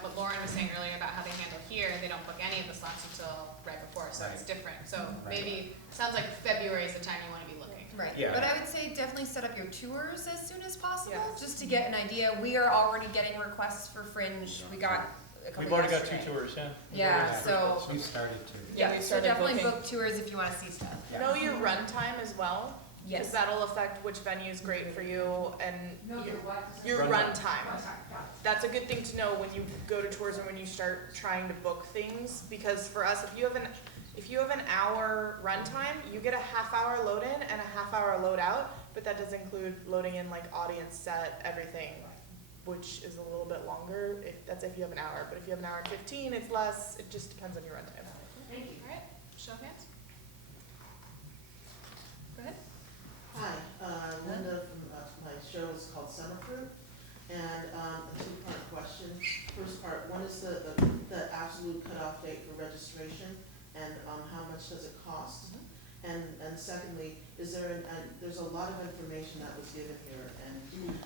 what Lawrin was saying earlier about how they handle here, they don't book any of the slots until right before, so it's different. So maybe, sounds like February is the time you want to be looking. Right, Yeah. but I would say definitely set up your tours as soon as possible, just to get an idea. We are already getting requests for Fringe. We got a couple We've already got yesterday. 2 tours, yeah. Yeah, so. We started to. Yeah, we so started definitely booking. book tours if you want to see stuff. Know your run time as well. Yes. Because that'll affect which venue is great for you and No, your what? your Run run time. time. That's a good thing to know when you go to tours and when you start trying to book things, because for us, if you have an hour run time, you get a half-hour load in and a half-hour load out, but that does include loading in like audience set, everything, which is a little bit longer. That's if you have an hour, but if you have an hour and 15, it's less. It just depends on your run time. Thank you. All right, show of hands. Go ahead. Hi, Linda from my show is called Summer Fruit, and a 2-part question. First part, one is the absolute cutoff date for registration, and how much does it cost? And secondly, is there there's a lot of information that was given here, and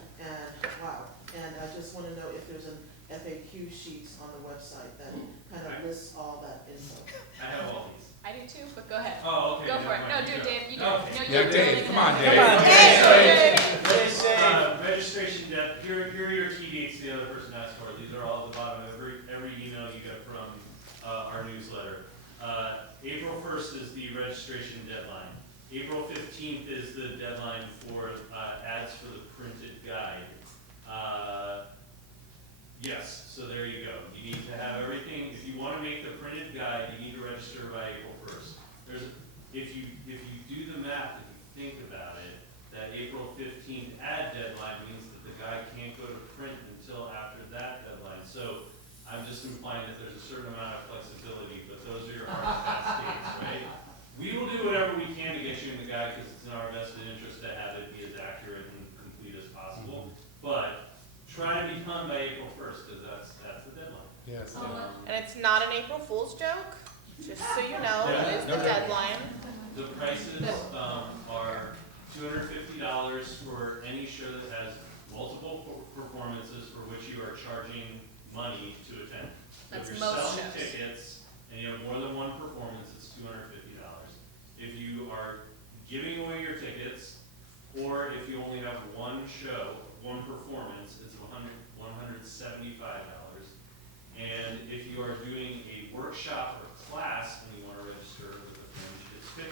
wow, and I just want to know if there's an FAQ sheets on the website that kind of lists all that info. I have all these. I do too, but go ahead. Oh, okay. Go never for it. mind, No, you do it, go. Dave. You do Okay. it. No, Yeah, you're Dave, doing come it. on, Dave. Come on, Dave. Registration depth. Here are your key dates the other person asked for. These are all at the bottom of every email you get from our newsletter. April 1st is the registration deadline. April 15th is the deadline for ads for the printed guide. Yes, so there you go. You need to have everything. If you want to make the printed guide, you need to register by April 1st. If you do the math, if you think about it, that April 15th ad deadline means that the guide can't go to print until after that deadline. So I'm just implying that there's a certain amount of flexibility, but those are your hard and fast dates, right? We will do whatever we can to get you in the guide because it's in our vested interest to have it be as accurate and complete as possible. But try to be done by April 1st because that's the deadline. Yes. And it's not an April Fool's joke, just so you know, Yeah, it is the deadline. The prices are $250 for any show that has multiple performances for which you are charging money to attend. That's if you're most selling shows. tickets and you have more than one performance, it's $250. If you are giving away your tickets, or if you only have one show, one performance, it's $175. And if you are doing a workshop or class and you want to register with the Fringe, it's $50.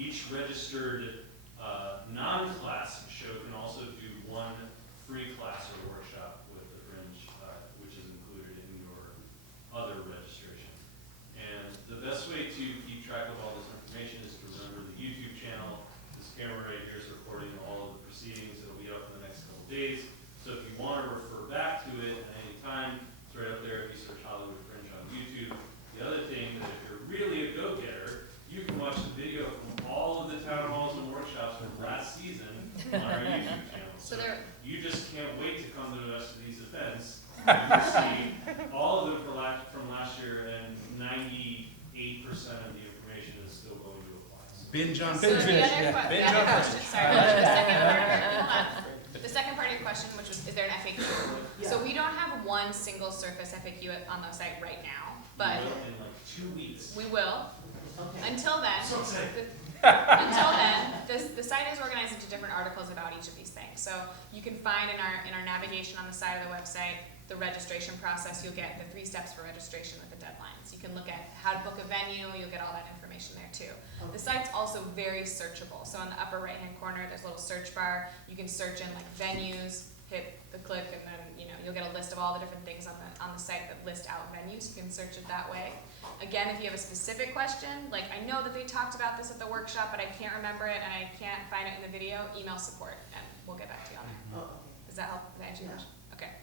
Each registered non-class show can also do one free class or workshop with the Fringe, which is included in your other registration. And the best way to keep track of all this information is to remember the YouTube channel. This camera right here is recording all of the proceedings. It'll be up in the next couple days. So if you want to refer back to it at any time, it's right up there if you search Hollywood Fringe on YouTube. The other thing that if you're really a go-getter, you can watch the video from all of the town halls and workshops from last season on our YouTube channel. So you just can't wait to come to the rest of these events. You can see all of them from last year, and 98% of the information is still going to apply. So Binge on So the other question, sorry, the second part of your question, which was, is there an FAQ? Yeah. So we don't have one single Surface FAQ on the site right now, but in like 2 weeks. we will. Okay. Until then, So excited. the site is organized into different articles about each of these things. So you can find in our navigation on the side of the website the registration process. You'll get the 3 steps for registration with the deadlines. You can look at how to book a venue. You'll get all that information there too. The site's also very searchable. So in the upper right-hand corner, there's a little search bar. You can search in like venues, hit the click, and then you'll get a list of all the different things on the site that list out venues. You can search it that way. Again, if you have a specific question, like I know that they talked about this at the workshop, but I can't remember it and I can't find it in the video, email support and we'll get back to you on that. Oh, okay. Does that help? Does that answer your question? Okay.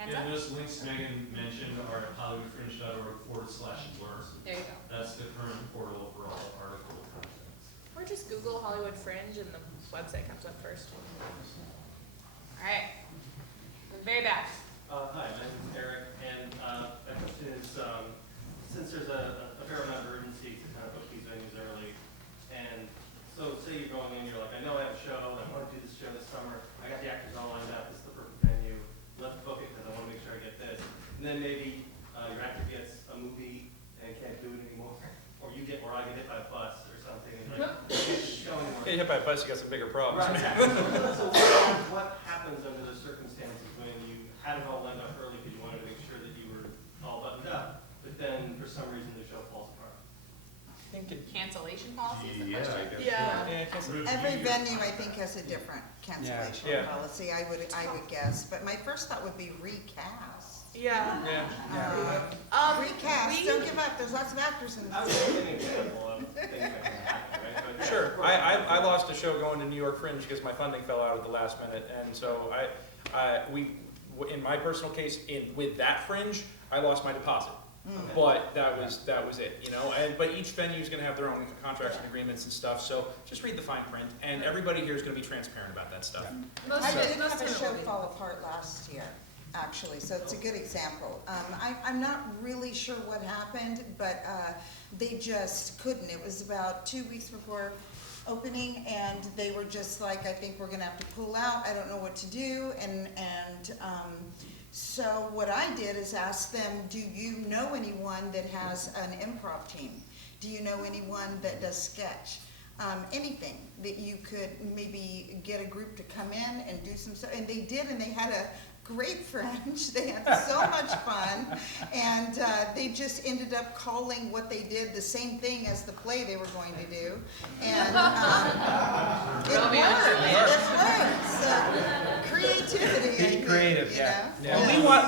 Hands And up. those links Megan mentioned are at hollywoodfringe.org/learn. There you go. That's the current portal for all article contents. Or just Google Hollywood Fringe and the website comes up first. All right. Very back. Hi, my name is Eric, and my question is, since there's a fair amount of urgency to kind of book these venues early, and so say you're going in, you're like, I know I have a show, I want to do this show this summer, I got the actors all lined up, this is the perfect venue, let's book it because I want to make sure I get this. And then maybe your actor gets a movie and can't do it anymore, or I get hit by a bus or something, and like, can't show anymore. Get hit by a bus, you got some bigger problems. Right. So what happens under those circumstances when you had it all lined up early because you wanted to make sure that you were all buttoned up, but then for some reason the show falls apart? Cancellation policy is the Yeah, question. I guess. Yeah. Every venue, I think, has a different cancellation Yeah. policy, I would guess. But my first thought would be recast. Yeah. Recast, don't give up, there's lots of actors in I was this. giving an example of things that can happen, right? But yeah, Sure. I lost a show going to New York Fringe because my funding fell out at the last minute, and so in my personal case, with that Fringe, I lost my deposit. But that was it, but each venue is going to have their own contracts and agreements and stuff, so just read the fine print, and everybody here is going to be transparent about that stuff. I did have a show fall apart last year, actually, so it's a good example. I'm not really sure what happened, but they just couldn't. It was about 2 weeks before opening, and they were just like, I think we're gonna have to pull out, I don't know what to do, and so what I did is ask them, do you know anyone that has an improv team? Do you know anyone that does sketch? Anything that you could maybe get a group to come in and do some stuff, and they did, and they had great Fringe. They had so much fun, and they just ended up calling what they did the same thing as the play they were going to do, and it worked. So creativity. Be creative,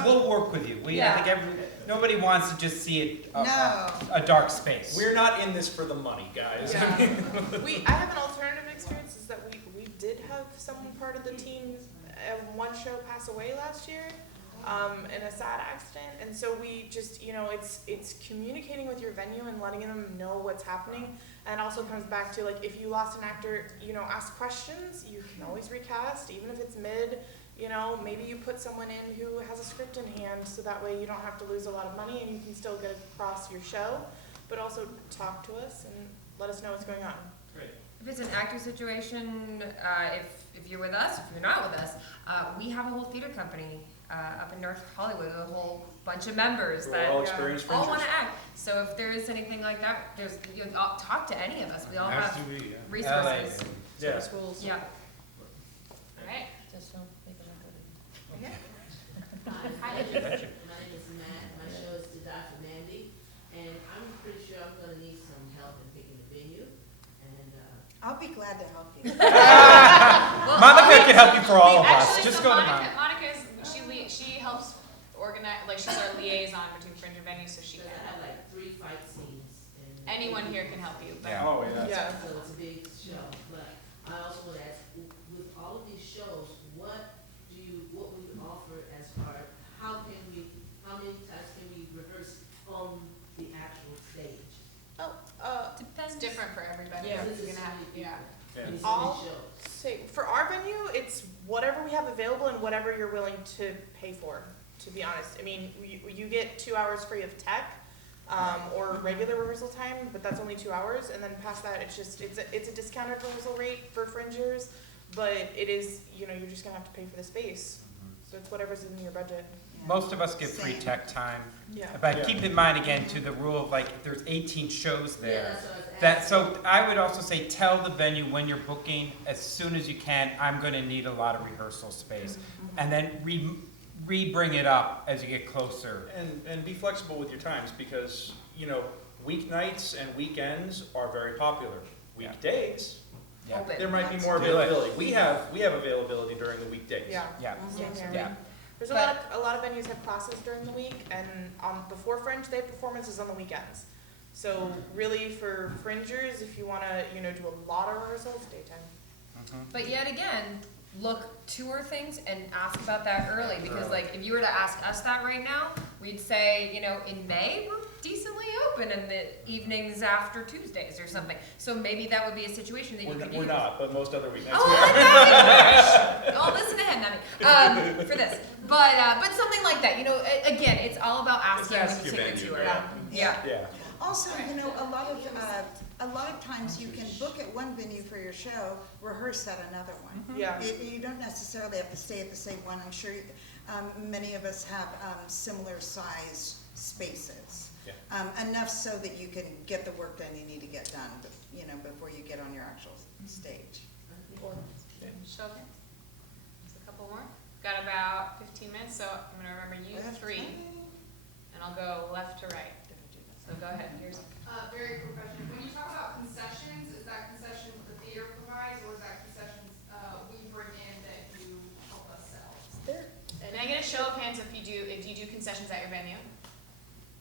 We'll work with you. I think nobody wants to just see it a dark space. We're not in this for the money, guys. Yeah. I have an alternative experience, is that we did have someone part of the team one show pass away last year in a sad accident, and so we just, it's communicating with your venue and letting them know what's happening, and also comes back to, like, if you lost an actor, ask questions. You can always recast, even if it's mid. Maybe you put someone in who has a script in hand, so that way you don't have to lose a lot of money and you can still get across your show, but also talk to us and let us know what's going on. Great. If it's an actor situation, if you're with us, if you're not with us, we have a whole theater company up in North Hollywood, a whole bunch of members that all experienced all Fringers. want to act. So if there is anything like that, talk to any of us. We all have resources. Yeah. Schools. Yeah. All right. Just don't make it look My name is Matt. My show is To Die for Mandy, and I'm pretty sure I'm going to need some help in picking a venue. And I'll be glad to help you. Monica can help you for all of us. Actually, Just so go to Monica, Monica. Monica's, she helps organize, like, she's our liaison between Fringe and Venues, so she because can I have help. like 3 fight scenes. And Anyone here can help you. But Yeah. Oh, yeah. So it's a big show. But I also want to ask, with all of these shows, what will you offer as far as how many times can we rehearse on the actual stage? Depends. It's different for everybody. Yeah. You're gonna have, I'll say, for our venue, it's whatever we have available and whatever you're willing to pay for, to be honest. I mean, you get 2 hours free of tech, or regular rehearsal time, but that's only 2 hours, and then past that, it's a discounted rehearsal rate for Fringers, but it is, you're just gonna have to pay for the space. So it's whatever's in your budget. Most of us get free Same. tech time. Yeah. But keep in mind, again, to the rule of, like, if there's 18 shows Yeah, there. that's what I was asking. So I would also say, tell the venue when you're booking, as soon as you can, I'm gonna need a lot of rehearsal space. And then re-bring it up as you get closer. And be flexible with your times, because, weeknights and weekends are very popular. Weekdays, Yeah. Open. there might be more Do it. availability. We have availability during the weekdays. Yeah. Yeah. Same here. Yeah. There's a lot of venues have classes during the week, and before Fringe, they have performances on the weekends. So really, for Fringers, if you want to, do a lot of rehearsals, daytime. But yet again, tour things and ask about that early, because like if you were to ask us that right now, we'd say, in May we're decently open in the evenings after Tuesdays or something. So maybe that would be a situation that you could use. We're not, but most other weeknights Oh, we are. I'll listen to him, Nami, for this. But something like that, again, it's all about asking when you take a tour. Yeah. Yeah. Also, a lot of times you can book at one venue for your show, rehearse at another one. Yeah. You don't necessarily have to stay at the same one. I'm sure many of us have similar size spaces. Yeah. Enough so that you can get the work done you need to get done, before you get on your actual stage. Show hands. Just a couple more. Got about 15 minutes, so I'm gonna remember you three, and I'll go left to right. So go ahead. Here's. Very quick question. When you talk about concessions, is that concessions the theater provides, or is that concessions we bring in that you help us sell? Can I get a show of hands if you do concessions at your venue?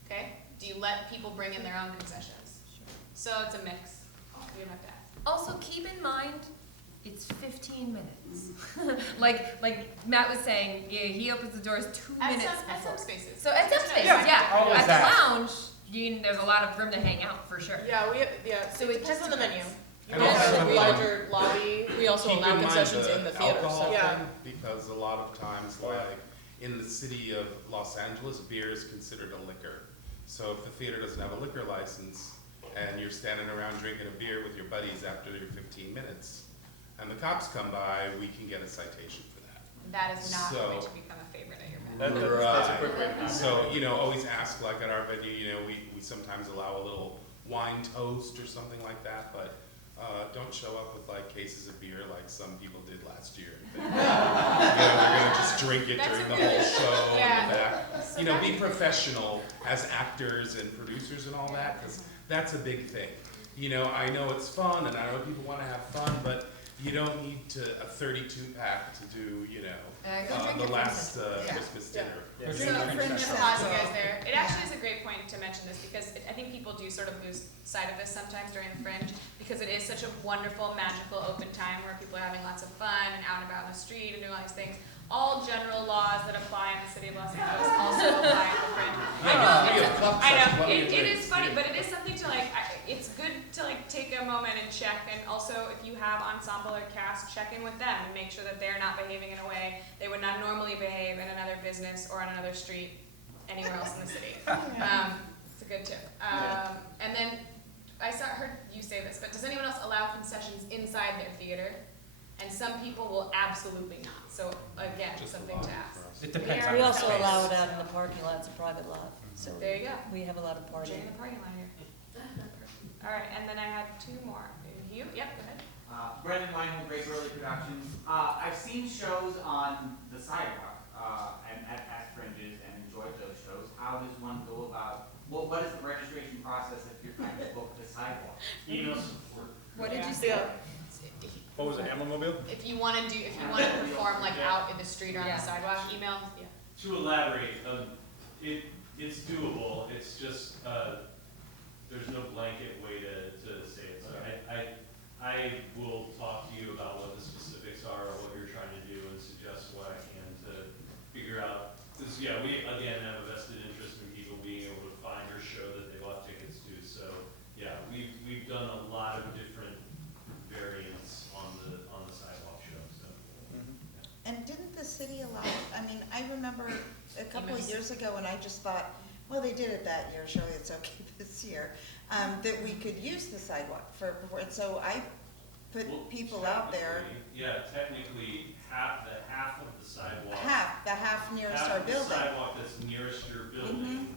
Okay. Do you let people bring in their own concessions? So it's a mix. You don't have to ask. Also, keep in mind, it's 15 minutes. like Matt was saying, he opens the doors 2 minutes At before. some spaces. So at some spaces, Yeah. Always At the ask. lounge, there's a lot of room to hang out for sure. Yeah, So it it depends just on the venue. And You also, have a larger lobby. We also keep allow in mind concessions the in the theater, alcohol so. Yeah. thing, because a lot of times, like in the city of Los Angeles, beer is considered a liquor. So if the theater doesn't have a liquor license and you're standing around drinking a beer with your buddies after your 15 minutes, and the cops come by, we can get a citation for that. That is not So- going to become a favorite at your venue. That's a quick way to So, always ask, like at our venue, we sometimes allow a little wine toast or something like that, but Don't show up with like cases of beer like some people did last year. They're gonna just drink it during the whole show. Yeah. In the back. You know, be professional as actors and producers and all that, because that's a big thing. You know, I know it's fun, and I know people want to have fun, but you don't need a 32-pack to do, you know, the last Christmas dinner. So, Fringe, pause you guys there. It actually is a great point to mention this because I think people do sort of lose sight of this sometimes during the Fringe because it is such a wonderful, magical, open time where people are having lots of fun and out and about in the street and doing all these things. All general laws that apply in the city of Los Angeles also apply at the Fringe. I know, it is funny, but it is something to like, it's good to like take a moment and check, and also if you have ensemble or cast, check in with them and make sure that they're not behaving in a way they would not normally behave in another business or on another street anywhere else in the city. It's a good tip. And then heard you say this, but does anyone else allow concessions inside their theater? And some people will absolutely not. So again, just something to ask. It depends on We the also space. allow it out in the parking lot. It's a private lot. So There you go. we have a lot of parking. Jay in the parking lot here. All right, and then I had two more. You? Yep, go ahead. Brendan Weinhold, Great Burley Productions. I've seen shows on the sidewalk and at Fringes and enjoyed those shows. How does one go about, what is the registration process if you're trying to book the sidewalk? Email support. What did you say? What was it, Amblin-Mobile? If you want to perform like out in the street or on the sidewalk, email. Yeah. To elaborate, it's doable. It's just there's no blanket way to say it. So I will talk to you about what the specifics are or what you're trying to do and suggest what I can to figure out. Because we again have a vested interest in people being able to find or show that they bought tickets to. So we've done a lot of different variants on the sidewalk show. So. And didn't the city allow, I mean, I remember a couple of years ago when I just thought, well, they did it that year, surely it's okay this year, that we could use the sidewalk for, so I put people out there. Yeah, technically, the half of the sidewalk. The half nearest our building. The sidewalk that's nearest your building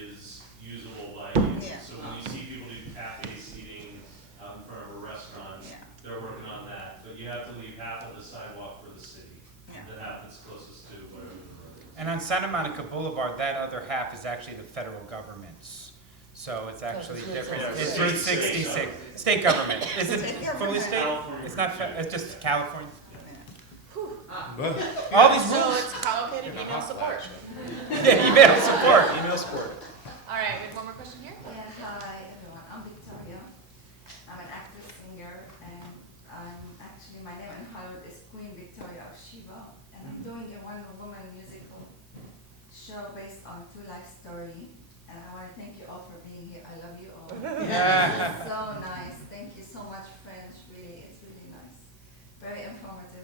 is usable by you. Yeah. So when you see people do cafe seating out in front of a restaurant, they're working on that. But you have to leave half of the sidewalk for the city. The half that's closest to whatever the road is. And on Santa Monica Boulevard, that other half is actually the federal government's. So it's actually different. It's Route 66, state government. Is it fully state? It's not, it's just California. All these So rules. it's co-located email support. Yeah, email support. Email support. All right, we have one more question here. Yeah, hi everyone. I'm Victoria. I'm an actress, singer, and my name in Hollywood is Queen Victoria of Shiva, and I'm doing a Wonder Woman musical show based on true life story. And I want to thank you all for being here. I love you all. It's so nice. Thank you so much, Fringe. Really, it's really nice. Very informative.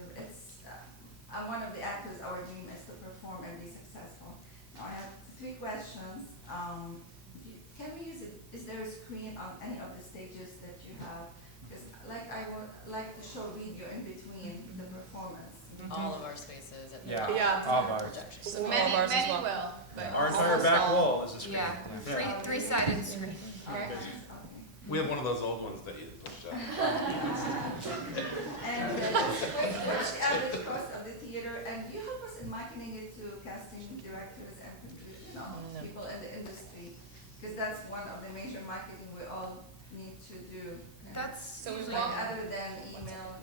I'm one of the actors. Our dream is to perform and be successful. Now I have 3 questions. Can we use it? Is there a screen on any of the stages that you have? Because I would like to show video in between the performance. All of our spaces. All of ours. So many will. But Our entire back wall is a screen. Yeah, three-sided screen. Okay. We have one of those old ones that you push up. And what's the average cost of the theater? And you help us in marketing it to casting directors and people in the industry, because that's one of the major marketing we all need to do. So we Like won't. other than email,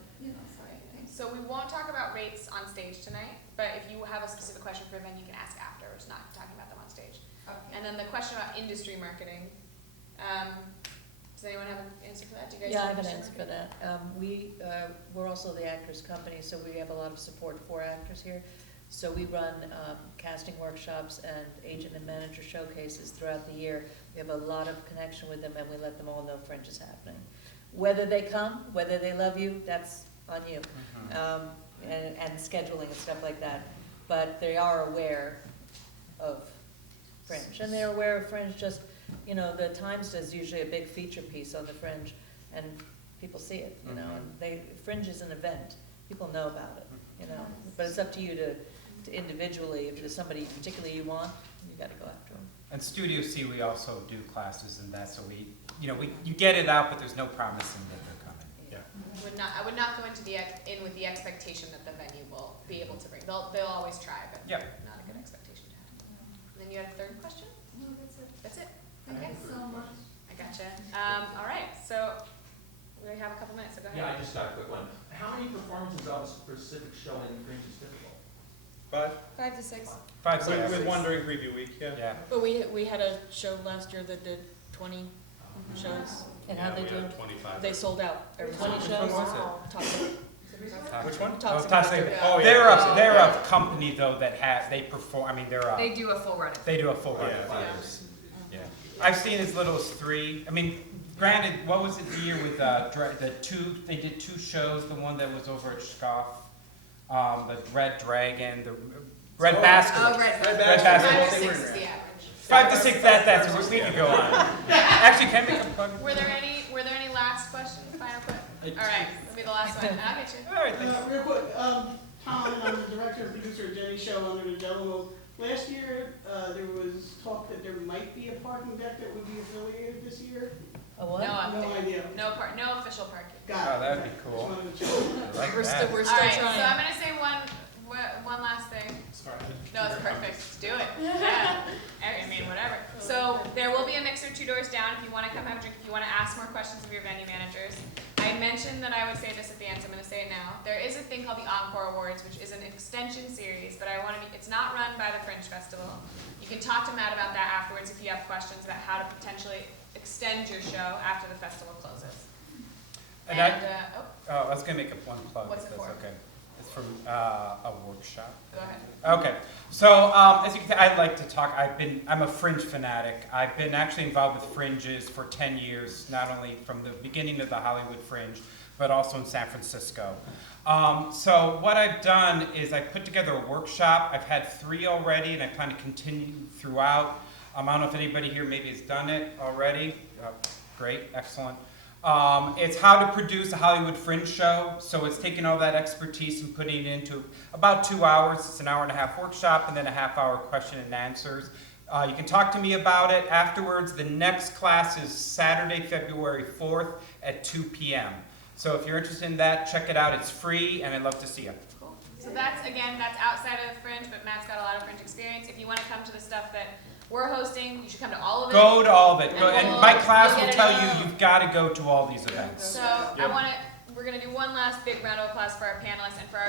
sorry. So we won't talk about rates on stage tonight, but if you have a specific question for Ben, you can ask after. We're just not talking about them on stage. Okay. And then the question about industry marketing. Does anyone have an answer for that? Do you guys? Yeah, I do have an industry answer for that. We're also the Actors Company, so we have a lot of support for actors here. So we run casting workshops and agent and manager showcases throughout the year. We have a lot of connection with them, and we let them all know Fringe is happening. Whether they come, whether they love you, that's on you. And scheduling and stuff like that. But they are aware of Fringe, and they're aware of Fringe. Just, the Times does usually a big feature piece on the Fringe, and people see it, and Fringe is an event. People know about it, but it's up to you to individually, if there's somebody particularly you want, you gotta go after them. And Studio C, we also do classes and that, so you get it out, but there's no promising that they're coming. I would not go into in with the expectation that the venue will be able to bring. They'll always try, but Yep. not a good expectation to have. And then you had a third question? No, that's it. That's it? Thank Okay. you so much. I gotcha. All right, so we have a couple minutes, so go ahead. Yeah, I just got a quick one. How many performances of a specific show in Fringe is typical? 5 to 6. 5 to With 6. one during preview week, yeah. Yeah. But we had a show last year that did 20 shows. And how'd they we do? had 25. They sold out. Every 20 shows. shows? When was Which one? Toxic Toxic. Master. Oh, yeah. They're a company though that they perform. I mean, They do a full run. they do a full run of theaters. Yeah. I've seen as little as 3. I mean, granted, what was it the year with the 2? They did 2 shows. The one that was over at Scoff, the Red Dragon, the Red Basket. Oh, Red Basket. 5 to 6 is the average. 5 to 6. That's we could go on. Actually, can we make a plug? Were there any last questions? Final question? All right, that'll be the last one. I'll get you. All right. Thank you. Real quick, Tom, I'm the director and producer of Jenny's show under the Delano. Last year, there was talk that there might be a parking deck that would be affiliated this year. A what? No update. No idea. No official parking. Got Oh, it. that would be cool. Just wanted to check. I like We're that. still All right, trying. so I'm gonna say one last thing. Sorry. No, it's perfect. Do it. Yeah. I mean, whatever. So there will be a mixer 2 doors down if you want to come have a drink, if you want to ask more questions of your venue managers. I mentioned that I would say this at the end, so I'm going to say it now. There is a thing called the Encore Awards, which is an extension series, but it's not run by the Fringe Festival. You can talk to Matt about that afterwards if you have questions about how to potentially extend your show after the festival closes. And I was going to make one plug. What's it if that's for? Okay. It's from a workshop. Go ahead. Okay, so as you can tell, I like to talk. I'm a Fringe fanatic. I've been actually involved with Fringes for 10 years, not only from the beginning of the Hollywood Fringe, but also in San Francisco. So what I've done is I put together a workshop. I've had 3 already, and I plan to continue throughout. I don't know if anybody here maybe has done it already. Great, excellent. It's how to produce a Hollywood Fringe show. So it's taking all that expertise and putting it into about 2 hours. It's an hour-and-a-half workshop and then a half-hour question and answers. You can talk to me about it afterwards. The next class is Saturday, February 4th at 2 p.m. So if you're interested in that, check it out. It's free, and I'd love to see you. Cool. So that's outside of the Fringe, but Matt's got a lot of Fringe experience. If you want to come to the stuff that we're hosting, you should come to all of it. Go to all of it. And my class you'll will get tell it. you you've got to go to all these events. So we're going to do one last big round of applause for our panelists and for our